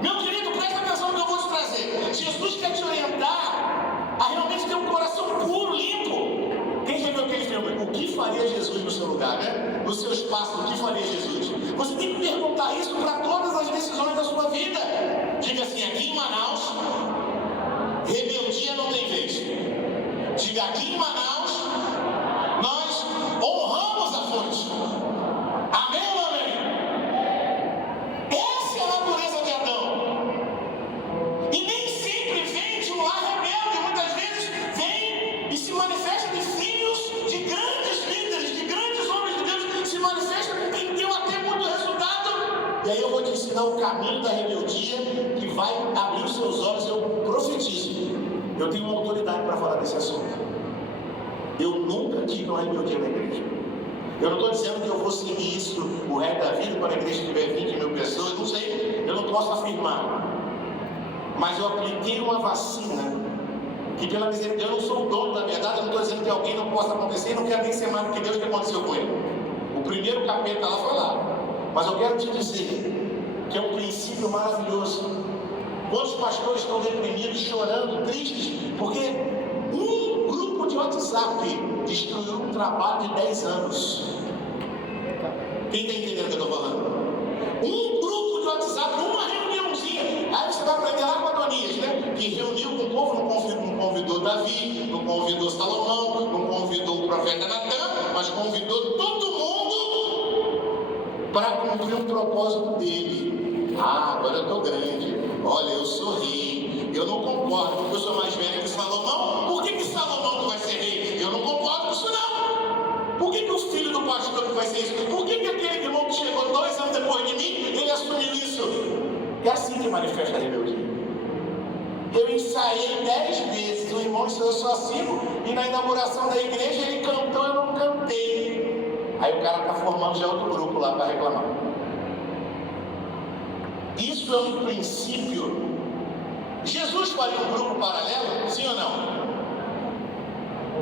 Meu querido, presta atenção no que eu vou te trazer. Jesus quer te orientar a realmente ter um coração puro, limpo. Quem já viu aquele filme? O que faria Jesus no seu lugar, né? No seu espaço, o que faria Jesus? Você tem que perguntar isso para todas as decisões da sua vida. Diga assim: aqui em Manaus, rebeldia não tem vez. Diga: aqui em Manaus, nós honramos a fonte. Amém ou amém? Essa é a natureza de Adão. E nem sempre vem de um lar rebelde. Muitas vezes vem e se manifesta de filhos de grandes líderes, de grandes homens de Deus. Se manifesta e deu até muito resultado. E aí eu vou te ensinar o caminho da rebeldia que vai abrir os seus olhos. Eu profetizo. Eu tenho uma autoridade para falar desse assunto. Eu nunca tive uma rebeldia na igreja. Eu não estou dizendo que eu vou seguir isso o resto da vida quando a igreja tiver 20 mil pessoas, não sei, eu não posso afirmar. Mas eu apliquei uma vacina que, pela misericórdia, eu não sou o dono da verdade, eu não estou dizendo que alguém não possa acontecer, e não quero nem ser mais do que Deus que aconteceu com ele. O primeiro capeta lá foi lá. Mas eu quero te dizer que é um princípio maravilhoso. Quantos pastores estão deprimidos, chorando, tristes, porque um grupo de WhatsApp destruiu um trabalho de 10 anos. Quem está entendendo o que eu estou falando? Um grupo de WhatsApp, uma reuniãozinha. Aí você vai aprender lá com Adonias, né? Que reuniu com o povo, não convidou Davi, não convidou Salomão, não convidou o profeta Natan, mas convidou todo mundo para cumprir um propósito dele. Agora eu estou grande. Olha, eu sorri. Eu não concordo, porque eu sou mais velho que Salomão. Por que Salomão não vai ser rei? Eu não concordo com isso, não. Por que o filho do pastor não vai ser isso? Por que aquele irmão que chegou 2 anos depois de mim, ele assumiu isso? É assim que manifesta a rebeldia. Eu ensaiei 10 vezes, o irmão ensaiou só 5, e na inauguração da igreja ele cantou, eu não cantei. Aí o cara está formando já outro grupo lá para reclamar. Isso é um princípio. Jesus faria um grupo paralelo? Sim ou não?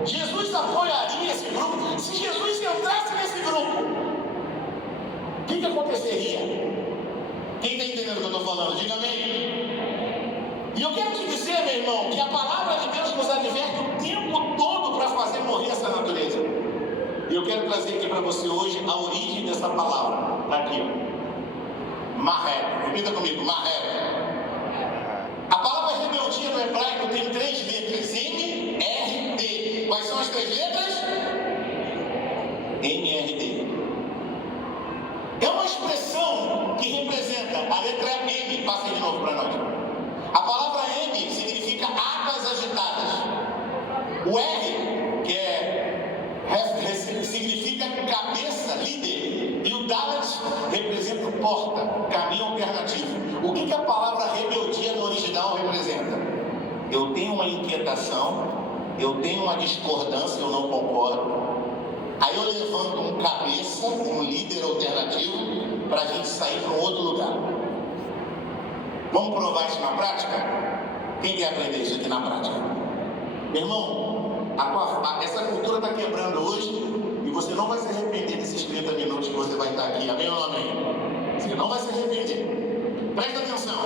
Jesus apoiaria esse grupo? Se Jesus entrasse nesse grupo, o que aconteceria? Quem está entendendo o que eu estou falando? Diga amém. E eu quero te dizer, meu irmão, que a palavra de Deus nos adverte o tempo todo para fazer morrer essa natureza. E eu quero trazer aqui para você hoje a origem dessa palavra. Está aqui, ó. Maré. Repita comigo, maré. A palavra rebeldia no hebraico tem 3 letras, M, R, D. Quais são as 3 letras? M, R, D. É uma expressão que representa a letra M. Passa aí de novo para nós. A palavra M significa águas agitadas. O R, que significa cabeça, líder. E o Dalet representa porta, caminho alternativo. O que a palavra rebeldia no original representa? Eu tenho uma inquietação, eu tenho uma discordância, eu não concordo. Aí eu levanto um cabeça, um líder alternativo, para a gente sair para um outro lugar. Vamos provar isso na prática? Quem quer aprender isso aqui na prática? Meu irmão, essa cultura está quebrando hoje e você não vai se arrepender desses 30 minutos que você vai estar aqui. Amém ou não amém? Você não vai se arrepender. Presta atenção.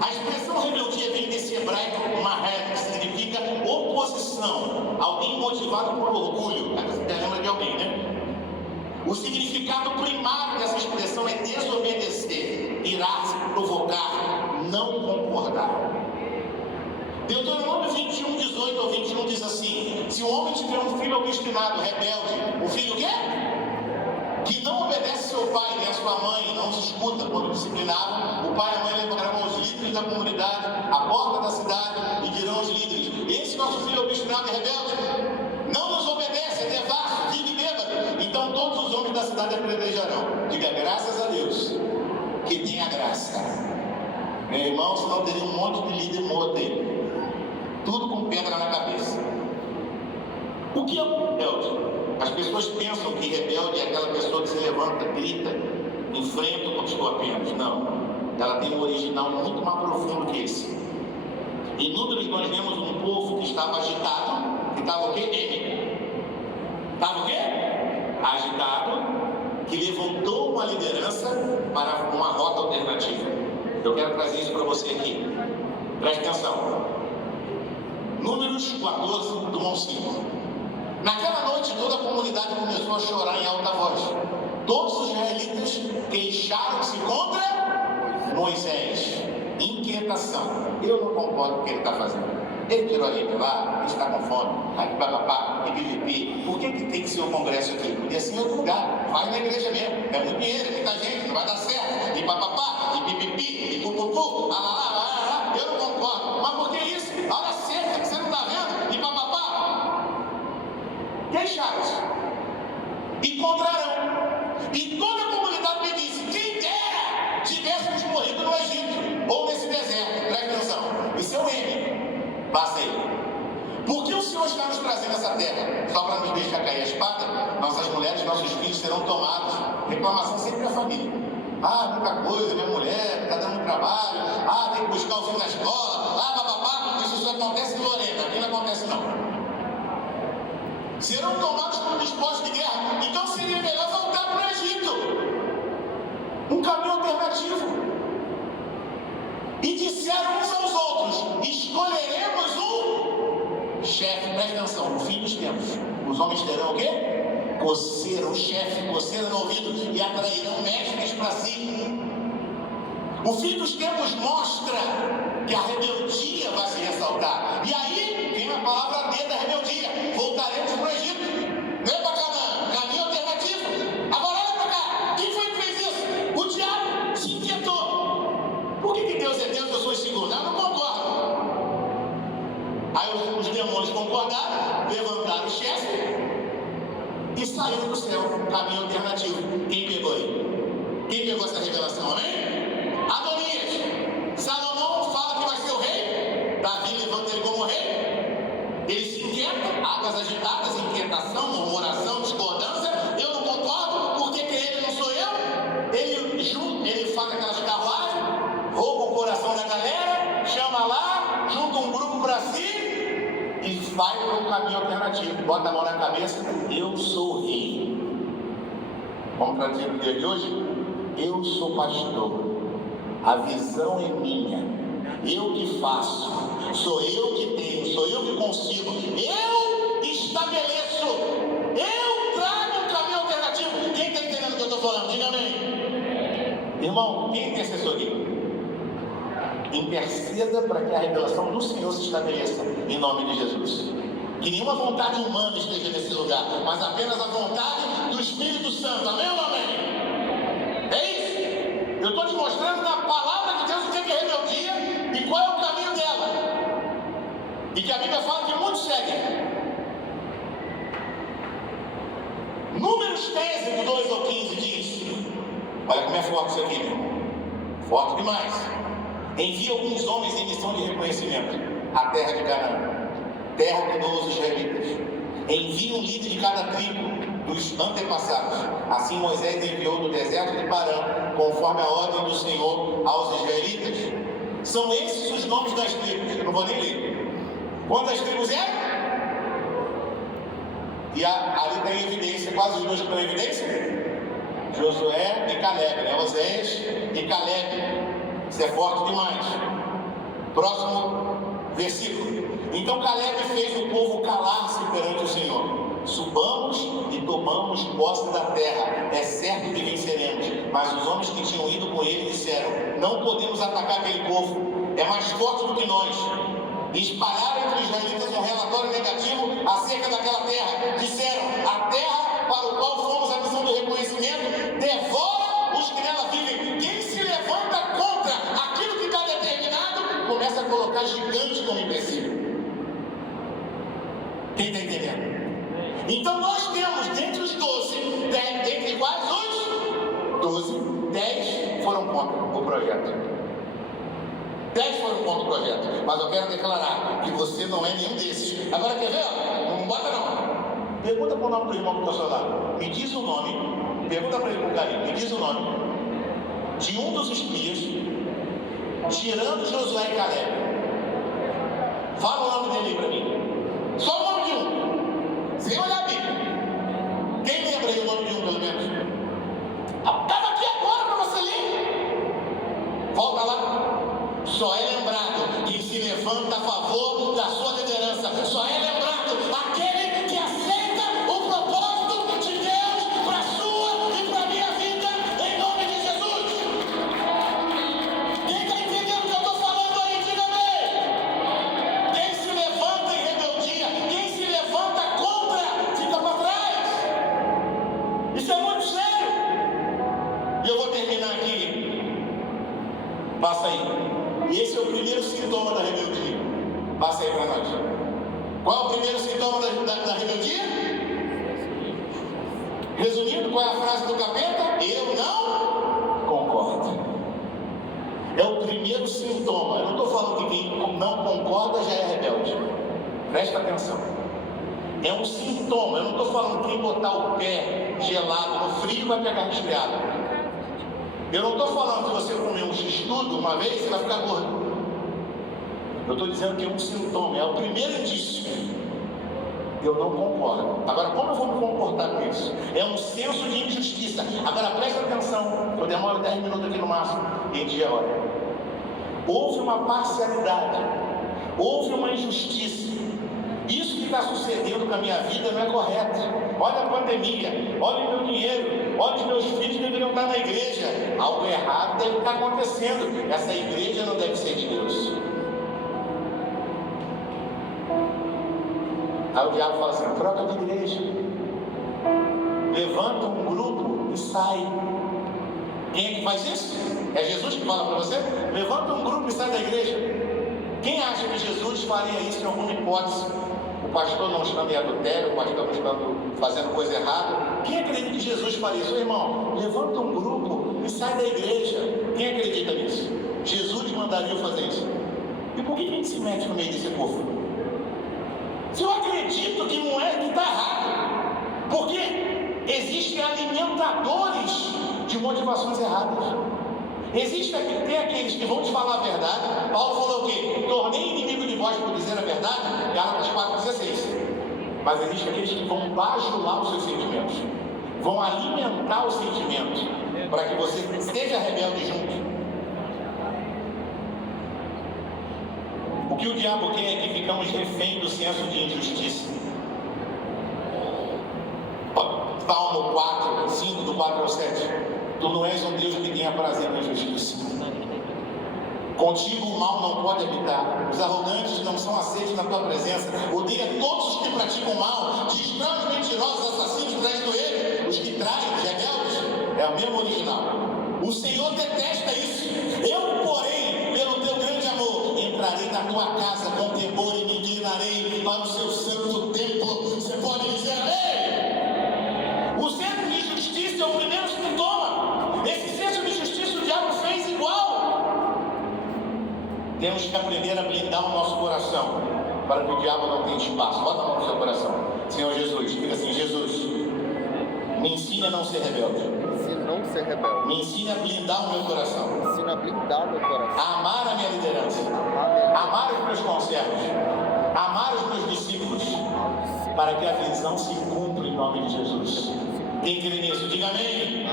A expressão rebeldia vem desse hebraico maré, que significa oposição. Alguém motivado por orgulho. Você lembra de alguém, né? O significado primário dessa expressão é desobedecer, irar-se, provocar, não concordar. Deuteronômio 21, 18 ou 21 diz assim: se o homem tiver um filho obstinado, rebelde, um filho o quê? Que não obedece seu pai nem a sua mãe, não se escuta quando disciplinado, o pai e a mãe levarão os líderes da comunidade à porta da cidade e dirão aos líderes: esse nosso filho obstinado e rebelde não nos obedece, é devasso, vive bêbado. Então todos os homens da cidade apedrejarão. Diga graças a Deus que tem a graça. Meu irmão, senão teria um monte de líder morto aí, tudo com pedra na cabeça. O que é um rebelde? As pessoas pensam que rebelde é aquela pessoa que se levanta, grita, enfrenta o escorpião. Não. Ela tem um original muito mais profundo que esse. Em Números nós vemos um povo que estava agitado, que estava o quê? Estava o quê? Agitado, que levantou uma liderança para uma rota alternativa. Eu quero trazer isso para você aqui. Preste atenção. Números 14, do 1 ao 5. Naquela noite toda a comunidade começou a chorar em alta voz. Todos os israelitas queixaram-se contra Moisés. Inquietação. Eu não concordo com o que ele está fazendo. Ele tirou a gente lá, ele está com fome, papapá, e pipipi. Por que tem que ser um congresso aqui? Podia ser em outro lugar. Vai na igreja mesmo. É muito dinheiro, é muita gente, não vai dar certo. E papapá, e pipipi, e pupupu, lá. Eu não concordo. Mas por que isso? Olha cerca que você não está vendo, e papapá. Queixaram-se. Encontrarão. E toda a comunidade me disse: quem dera tivéssemos morrido no Egito ou nesse deserto. Presta atenção. Isso é o M. Passa aí. Por que o Senhor está nos trazendo essa terra? Só para nos deixar cair a espada? Nossas mulheres, nossos filhos serão tomados. Reclamação sempre da família. Muita coisa, minha mulher está dando trabalho. Tem que buscar o filho na escola. Papapá. Isso só acontece em Lorena. Aqui não acontece não. Serão tomados por despojos de guerra. Então seria melhor voltar para o Egito. Um caminho alternativo. E disseram uns aos outros: escolheremos um chefe. Presta atenção, no fim dos tempos, os homens terão o quê? Coceira, um chefe, coceira no ouvido, e atrairão mestres para si. O fim dos tempos mostra que a rebeldia vai se ressaltar. E aí vem a palavra D da rebeldia: voltaremos para o Egito. Não é para Canaã, caminho alternativo. Agora olha para cá, quem foi que fez isso? O diabo se inquietou. Por que Deus é Deus, eu sou segundo? Eu não concordo. Aí os demônios concordaram, levantaram o chefe e saíram do céu, caminho alternativo. Quem pegou aí? Quem pegou essa revelação, amém? Adonias, carruagem, rouba o coração da galera, chama lá, junta um grupo para si e vai para um caminho alternativo. Bota a mão na cabeça, eu sou rei. Vamos traduzir no dia de hoje? Eu sou pastor, a visão é minha, eu que faço, sou eu que tenho, sou eu que consigo, eu estabeleço, eu trago um caminho alternativo. Quem está entendendo o que eu estou falando? Diga amém. Irmão, quem tem assessoria? Interceda para que a revelação do Senhor se estabeleça em nome de Jesus. Que nenhuma vontade humana esteja nesse lugar, mas apenas a vontade do Espírito Santo. Amém ou não amém? É isso? Eu estou te mostrando na palavra de Deus o que é rebeldia e qual é o caminho dela. E que a Bíblia fala que muitos seguem. Números 13, do 2 ao 15 diz: olha como é forte isso aqui, meu. Forte demais. Envia alguns homens em missão de reconhecimento à terra de Canaã, terra que dou aos israelitas. Envia um líder de cada tribo dos antepassados. Assim Moisés enviou do deserto de Parã, conforme a ordem do Senhor aos israelitas. São esses os nomes das tribos. Eu não vou nem ler. Quantas tribos eram? E ali está em evidência, quase os dois que estão em evidência? Josué e Caleb, né? Oséias e Caleb. Isso é forte demais. Próximo versículo. Então Caleb fez o povo calar-se perante o Senhor. Subamos e tomamos posse da terra, é certo que venceremos. Mas os homens que tinham ido com ele disseram: não podemos atacar aquele povo, é mais forte do que nós. E espalharam entre os israelitas um relatório negativo acerca daquela terra. Disseram: a terra para o qual fomos a missão do reconhecimento devora os que nela vivem. Quem se levanta contra aquilo que está determinado começa a colocar gigantes como empecilho. Quem está entendendo? Então nós temos dentre os 12, dentre quais os 12, 10 foram contra o projeto. 10 foram contra o projeto. Mas eu quero declarar que você não é nenhum desses. Agora quer ver? Não bota não. Pergunta para o nome do irmão que está ao seu lado. Me diz o nome. Pergunta para ele com carinho. Me diz o nome de um dos espias, tirando Josué e Caleb. Fala o nome dele aí para mim. Só o nome de um. Sem olhar a Bíblia. Quem lembra aí o nome de um, pelo menos? Estava aqui agora para você ler. Volta lá. Só é lembrado quem se levanta a favor da sua liderança. Só é lembrado aquele que aceita o propósito de Deus para a sua e para a minha vida, em nome de Jesus. Quem está entendendo o que eu estou falando aí, diga amém. Quem se levanta em rebeldia, quem se levanta contra, fica para trás. Isso é muito sério. E eu vou terminar aqui. Passa aí. E esse é o primeiro sintoma da rebeldia. Passa aí para nós. Qual é o primeiro sintoma da rebeldia? Resumindo, qual é a frase do capeta? Eu não concordo. É o primeiro sintoma. Eu não estou falando que quem não concorda já é rebelde. Presta atenção. É um sintoma. Eu não estou falando que quem botar o pé gelado no frio vai pegar resfriado. Eu não estou falando que você comer um x-tudo uma vez, você vai ficar gordo. Eu estou dizendo que é um sintoma, é o primeiro indício. Eu não concordo. Agora, como eu vou me comportar com isso? É um senso de injustiça. Agora, presta atenção. Eu demoro 10 minutos aqui no máximo. Em dia, olha. Houve uma parcialidade. Houve uma injustiça. Isso que está sucedendo com a minha vida não é correto. Olha a pandemia, olha o meu dinheiro, olha os meus filhos deveriam estar na igreja. Algo errado deve estar acontecendo. Essa igreja não deve ser de Deus. Aí o diabo fala assim: troca de igreja. Levanta um grupo e sai. Quem é que faz isso? É Jesus que fala para você? Levanta um grupo e sai da igreja. Quem acha que Jesus faria isso em alguma hipótese? O pastor não estando em adultério, o pastor não estando fazendo coisa errada. Quem acredita que Jesus faria isso? Irmão, levanta um grupo e sai da igreja. Quem acredita nisso? Jesus mandaria eu fazer isso. E por que a gente se mete no meio desse povo? Se eu acredito que não é, que está errado. Porque existem alimentadores de motivações erradas. Tem aqueles que vão te falar a verdade. Paulo falou o quê? Tornei inimigo de vós por dizer a verdade. Gálatas 4,16. Mas existem aqueles que vão bajular os seus sentimentos, vão alimentar os sentimentos, para que você seja rebelde junto. O que o diabo quer é que ficamos refém do senso de injustiça. Salmo 4, 5, do 4 ao 7. Tu não és um Deus que tenha prazer na justiça. Contigo o mal não pode habitar. Os arrogantes não são aceitos na tua presença. Odeia todos os que praticam mal. Destrói os mentirosos, assassinos, traiçoeiros. Os que traem, os rebeldes. É o mesmo original. O Senhor detesta isso. Eu, porém, pelo teu grande amor, entrarei na tua casa com temor e me inclinarei para o seu santo templo. Você pode dizer amém? O senso de justiça é o primeiro sintoma. Esse senso de justiça o diabo fez igual. Temos que aprender a blindar o nosso coração, para que o diabo não tenha espaço. Bota a mão no seu coração. Senhor Jesus, diga assim: Jesus, me ensina a não ser rebelde. Me ensina a blindar o meu coração. A amar a minha liderança. Amar os meus conservos. Amar os meus discípulos. Para que a visão se cumpra em nome de Jesus. Quem crê nisso, diga amém.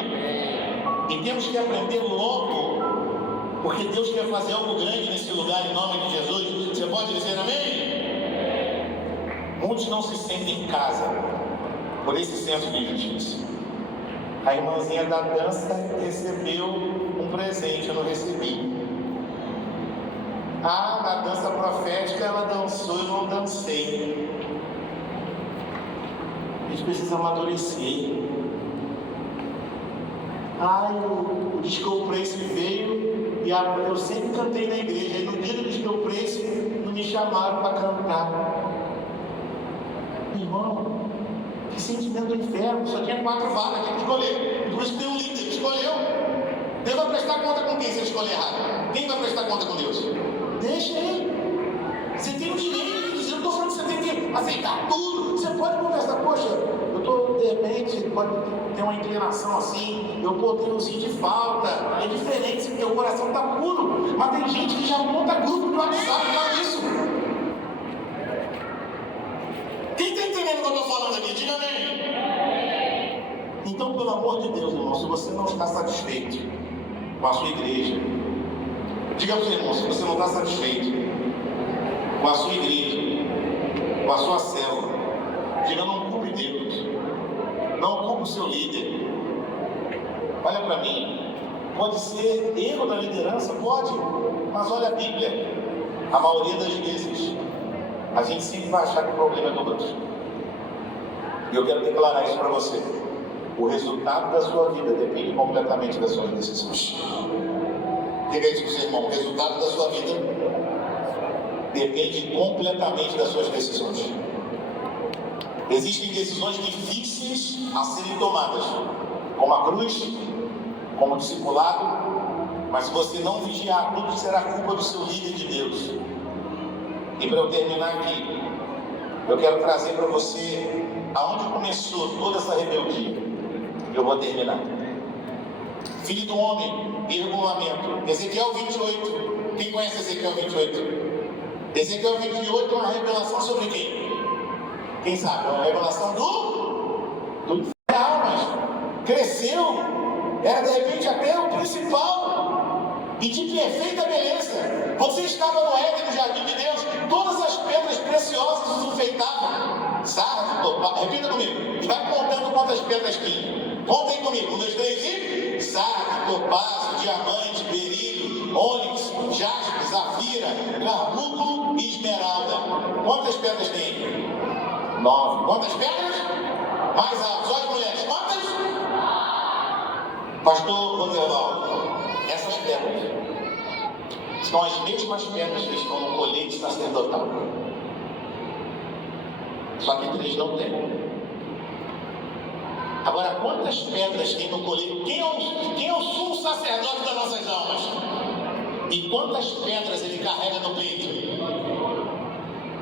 E temos que aprender logo, porque Deus quer fazer algo grande nesse lugar em nome de Jesus. Você pode dizer amém? Muitos não se sentem em casa por esse senso de injustiça. A irmãzinha da dança recebeu um presente, eu não recebi. Na dança profética ela dançou, eu não dancei. A gente precisa amadurecer. O Disco Praise veio e eu sempre cantei na igreja. E no dia do Disco Praise não me chamaram para cantar. Irmão, que sentimento do inferno. Só tinha 4 vagas, tinha que escolher. Por isso tem um líder que escolheu. Deus vai prestar conta com quem se escolher errado? Quem vai prestar conta com Deus? Deixa ele. Você tem o direito de dizer. Eu não estou falando que você tem que aceitar tudo. Você pode conversar, poxa, eu estou, de repente, pode ter uma inclinação assim, eu estou tendo um sentir falta. É diferente se teu coração está puro. Mas tem gente que já monta grupo de WhatsApp por causa disso. Quem está entendendo o que eu estou falando aqui? Diga amém. Então, pelo amor de Deus, irmão, se você não está satisfeito com a sua igreja, diga para o seu irmão, se você não está satisfeito com a sua igreja, com a sua célula, diga: não culpe Deus, não culpe o seu líder. Olha para mim, pode ser erro da liderança, pode, mas olha a Bíblia, a maioria das vezes a gente sempre vai achar que o problema é do outro. E eu quero declarar isso para você: o resultado da sua vida depende completamente das suas decisões. Diga isso para o seu irmão: o resultado da sua vida depende completamente das suas decisões. Existem decisões difíceis a serem tomadas, como a cruz, como o discipulado, mas se você não vigiar, tudo será culpa do seu líder de Deus. E para eu terminar aqui, eu quero trazer para você aonde começou toda essa rebeldia. Eu vou terminar. Filho do homem, regulamento. Ezequiel 28. Quem conhece Ezequiel 28? Ezequiel 28 é uma revelação sobre quem? Quem sabe? É uma revelação do inferno, mas cresceu. Era de repente até o principal. E de perfeita beleza. Você estava no Éden, no jardim de Deus. Todas as pedras preciosas os enfeitavam. Sarra, repita comigo. E vai contando quantas pedras tinha. Contem comigo. 1, 2, 3 e... sarro, topázio, diamante, berilo, ônix, jaspe, zafira, carbúnculo e esmeralda. Quantas pedras tem? 9. Quantas pedras? Mais altas. Olha as mulheres. Quantas? Pastor Roserval, essas pedras são as mesmas pedras que estão no colete sacerdotal. Só que 3 não tem. Agora, quantas pedras tem no colete? Quem é o sumo sacerdote das nossas almas? E quantas pedras ele carrega no peito?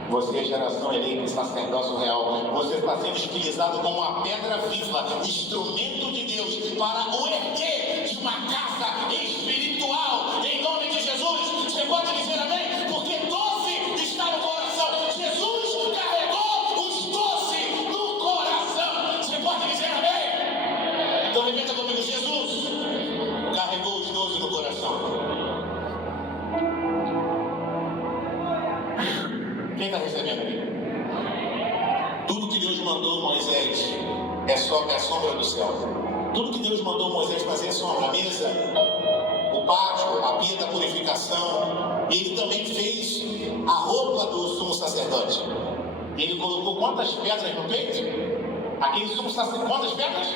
Você é geração eleita e sacerdócio real. Você está sendo utilizado como uma pedra viva, instrumento de Deus, para o erguer de uma casa espiritual, em nome de Jesus. Você pode dizer amém? Porque doce está no coração. Jesus carregou os doces no coração. Você pode dizer amém? Então repita comigo: Jesus carregou os doces no coração. Quem está recebendo aqui? Tudo que Deus mandou Moisés é sombra do céu. Tudo que Deus mandou Moisés fazer é sombra. A mesa, o pátio, a pia da purificação. E ele também fez a roupa do sumo sacerdote. E ele colocou quantas pedras no peito? Aquele sumo sacerdote, quantas pedras?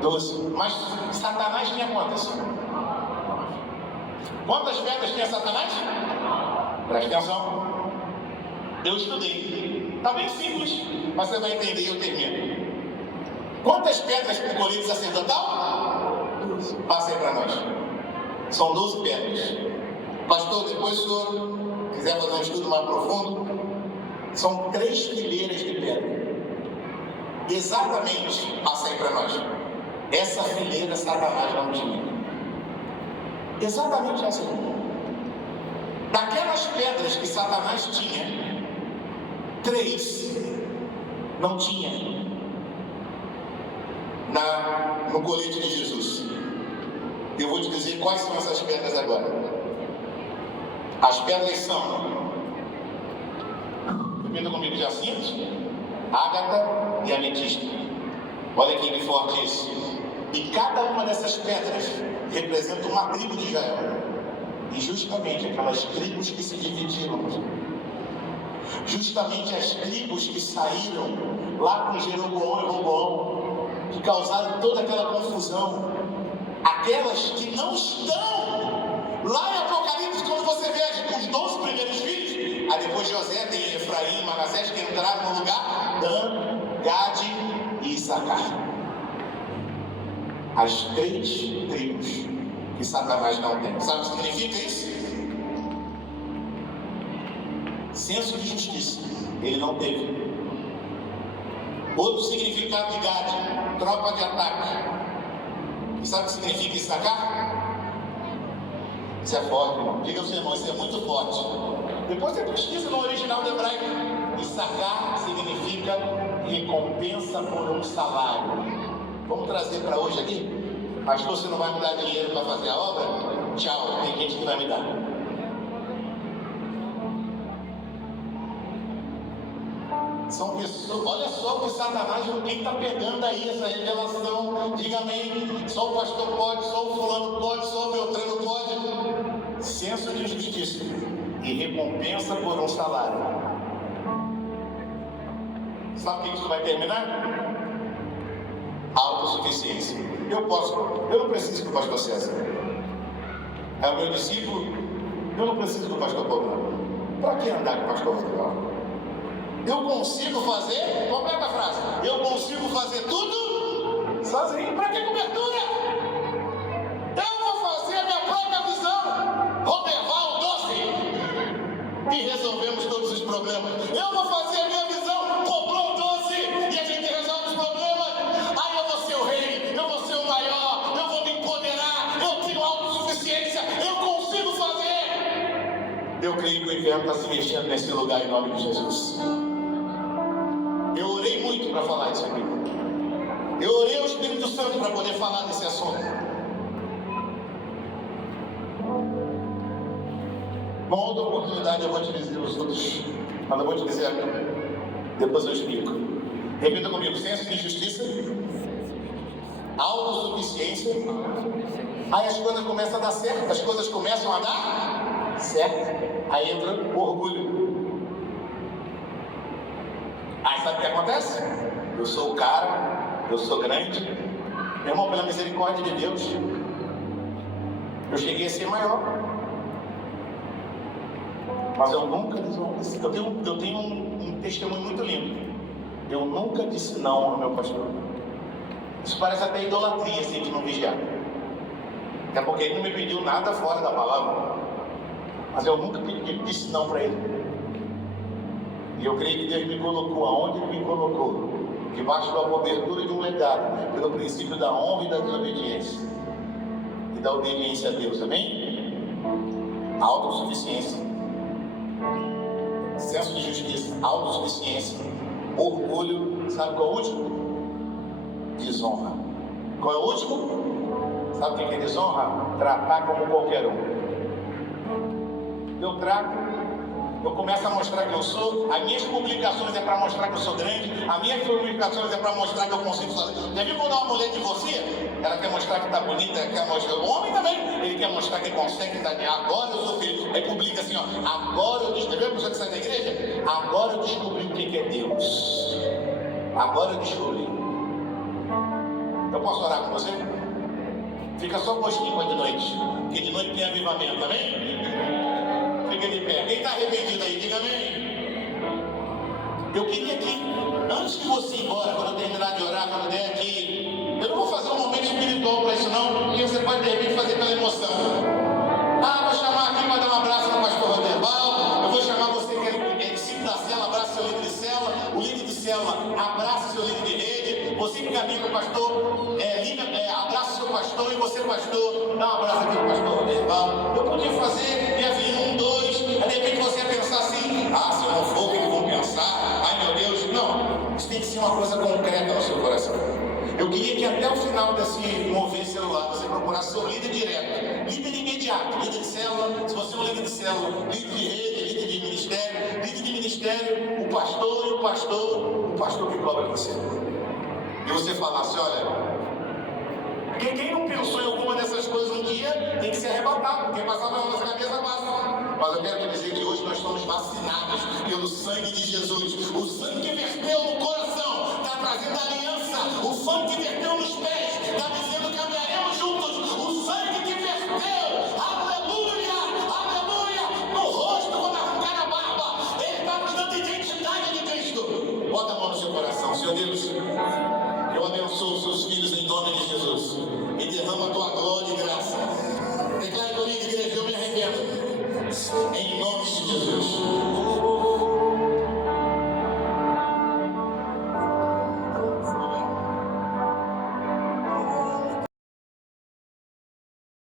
12. Mas Satanás tinha quantas? Quantas pedras tinha Satanás? Presta atenção. Eu estudei. Está bem simples, mas você vai entender e eu termino. Quantas pedras para o colete sacerdotal? 12. Passa aí para nós. São 12 pedras. Pastor, depois se o senhor quiser fazer um estudo mais profundo, são 3 fileiras de pedra. Exatamente, passa aí para nós. Essa fileira Satanás não tinha. Exatamente essa. Daquelas pedras que Satanás tinha, 3 não tinha no colete de Jesus. Eu vou te dizer quais são essas pedras agora. As pedras são, repita comigo, jacinto, ágata e ametista. Olha que forte isso. E cada uma dessas pedras representa uma tribo de Israel. E justamente aquelas tribos que se dividiram, justamente as tribos que saíram lá com Jeroboão e Roboão, que causaram toda aquela confusão, aquelas que não estão lá em Apocalipse, quando você vê os 12 primeiros filhos, aí depois José tem Efraim e Manassés que entraram no lugar, Dan, Gade e Issacar. As 3 tribos que Satanás não tem. Sabe o que significa isso? Senso de justiça. Ele não teve. Outro significado de Gade, tropa de ataque. E sabe o que significa Issacar? Isso é forte, irmão. Diga ao seu irmão, isso é muito forte. Depois você pesquisa no original do hebraico. Issacar significa recompensa por um salário. Vamos trazer para hoje aqui? Pastor, você não vai me dar dinheiro para fazer a obra? Tchau, tem gente que vai me dar. São pessoas, olha só o que Satanás, quem está pegando aí essa revelação, diga amém. Só o pastor pode, só o fulano pode, só o Beltrano pode. Senso de justiça e recompensa por um salário. Sabe o que isso vai terminar? Autossuficiência. Eu não preciso que o pastor César. É o meu discípulo, eu não preciso do pastor Paulo. Para que andar com o pastor Paulo? Eu consigo fazer, completa a frase, eu consigo fazer tudo sozinho. Para que cobertura? Eu vou fazer a minha própria visão. Vou levar o doce e resolvemos todos os problemas. Eu vou fazer a minha visão, comprou o doce e a gente resolve os problemas. Aí eu vou ser o rei, eu vou ser o maior, eu vou me empoderar, eu tenho autossuficiência, eu consigo fazer. Eu creio que o inferno está se mexendo nesse lugar em nome de Jesus. Eu orei muito para falar isso aqui. Eu orei ao Espírito Santo para poder falar desse assunto. Uma outra oportunidade eu vou te dizer os outros, mas eu vou te dizer aqui. Depois eu explico. Repita comigo: senso de justiça, autossuficiência. Aí as coisas começam a dar certo, as coisas começam a dar certo. Aí entra o orgulho. Aí sabe o que acontece? Eu sou o cara, eu sou grande. Meu irmão, pela misericórdia de Deus, eu cheguei a ser maior. Mas eu nunca disse. Eu tenho um testemunho muito lindo. Eu nunca disse não ao meu pastor. Isso parece até idolatria se a gente não vigiar. É porque ele não me pediu nada fora da palavra. Mas eu nunca disse não para ele. E eu creio que Deus me colocou aonde Ele me colocou, debaixo da cobertura de um legado, pelo princípio da honra e da desobediência. da obediência a Deus, amém? Autossuficiência, senso de justiça, autossuficiência, orgulho, sabe qual é o último? Desonra. Qual é o último? Sabe o que é desonra? Tratar como qualquer um. Eu trato, eu começo a mostrar que eu sou, as minhas publicações é para mostrar que eu sou grande, as minhas publicações é para mostrar que eu consigo fazer. Já viu quando uma mulher divorcia? Ela quer mostrar que está bonita, quer mostrar, o homem também, ele quer mostrar que consegue, agora eu sou feliz. Aí publica assim, ó, agora eu descobri, a pessoa que sai da igreja, agora eu descobri o que é Deus. Agora eu descobri. Eu posso orar com você? Fica só coxinha de noite, porque de noite tem avivamento, amém? Fica de pé. Quem está arrependido aí, diga amém. Eu queria que, antes de você ir embora, quando eu terminar de orar, quando eu der aqui, eu não vou fazer um momento espiritual para isso não, porque você pode de repente fazer pela emoção. Ah, vou chamar aqui para dar um abraço no pastor Roderbal, eu vou chamar você que é discípulo da célula, abraça seu líder de célula, o líder de célula, abraça seu líder de rede, você que caminha com o pastor, abraça seu pastor, e você, pastor, dá um abraço aqui no pastor Roderbal. Eu podia fazer, ia vir 1, 2, aí de repente você ia pensar assim, ah, se eu não for, o que vão pensar? Ai meu Deus, não, isso tem que ser uma coisa concreta no seu coração. Eu queria que até o final desse mover celular, você procurasse seu líder direto, líder imediato, líder de célula, se você é um líder de célula, líder de rede, líder de ministério, o pastor que cobra você. E você falasse, olha, quem não pensou em alguma dessas coisas um dia, tem que ser arrebatado, porque passar pela nossa cabeça passa. Mas eu quero te dizer que hoje nós estamos vacinados pelo sangue de Jesus. O sangue que verteu no coração está trazendo aliança. O sangue que verteu nos pés está dizendo: caminharemos juntos. O sangue que verteu, aleluia, aleluia, no rosto quando arrancar a barba, ele está nos dando identidade de Cristo. Bota a mão no seu coração. Senhor Deus, eu abençoo os seus filhos em nome de Jesus e derrama a tua glória e graça. Declare comigo, igreja, eu me arrependo em nome de Jesus.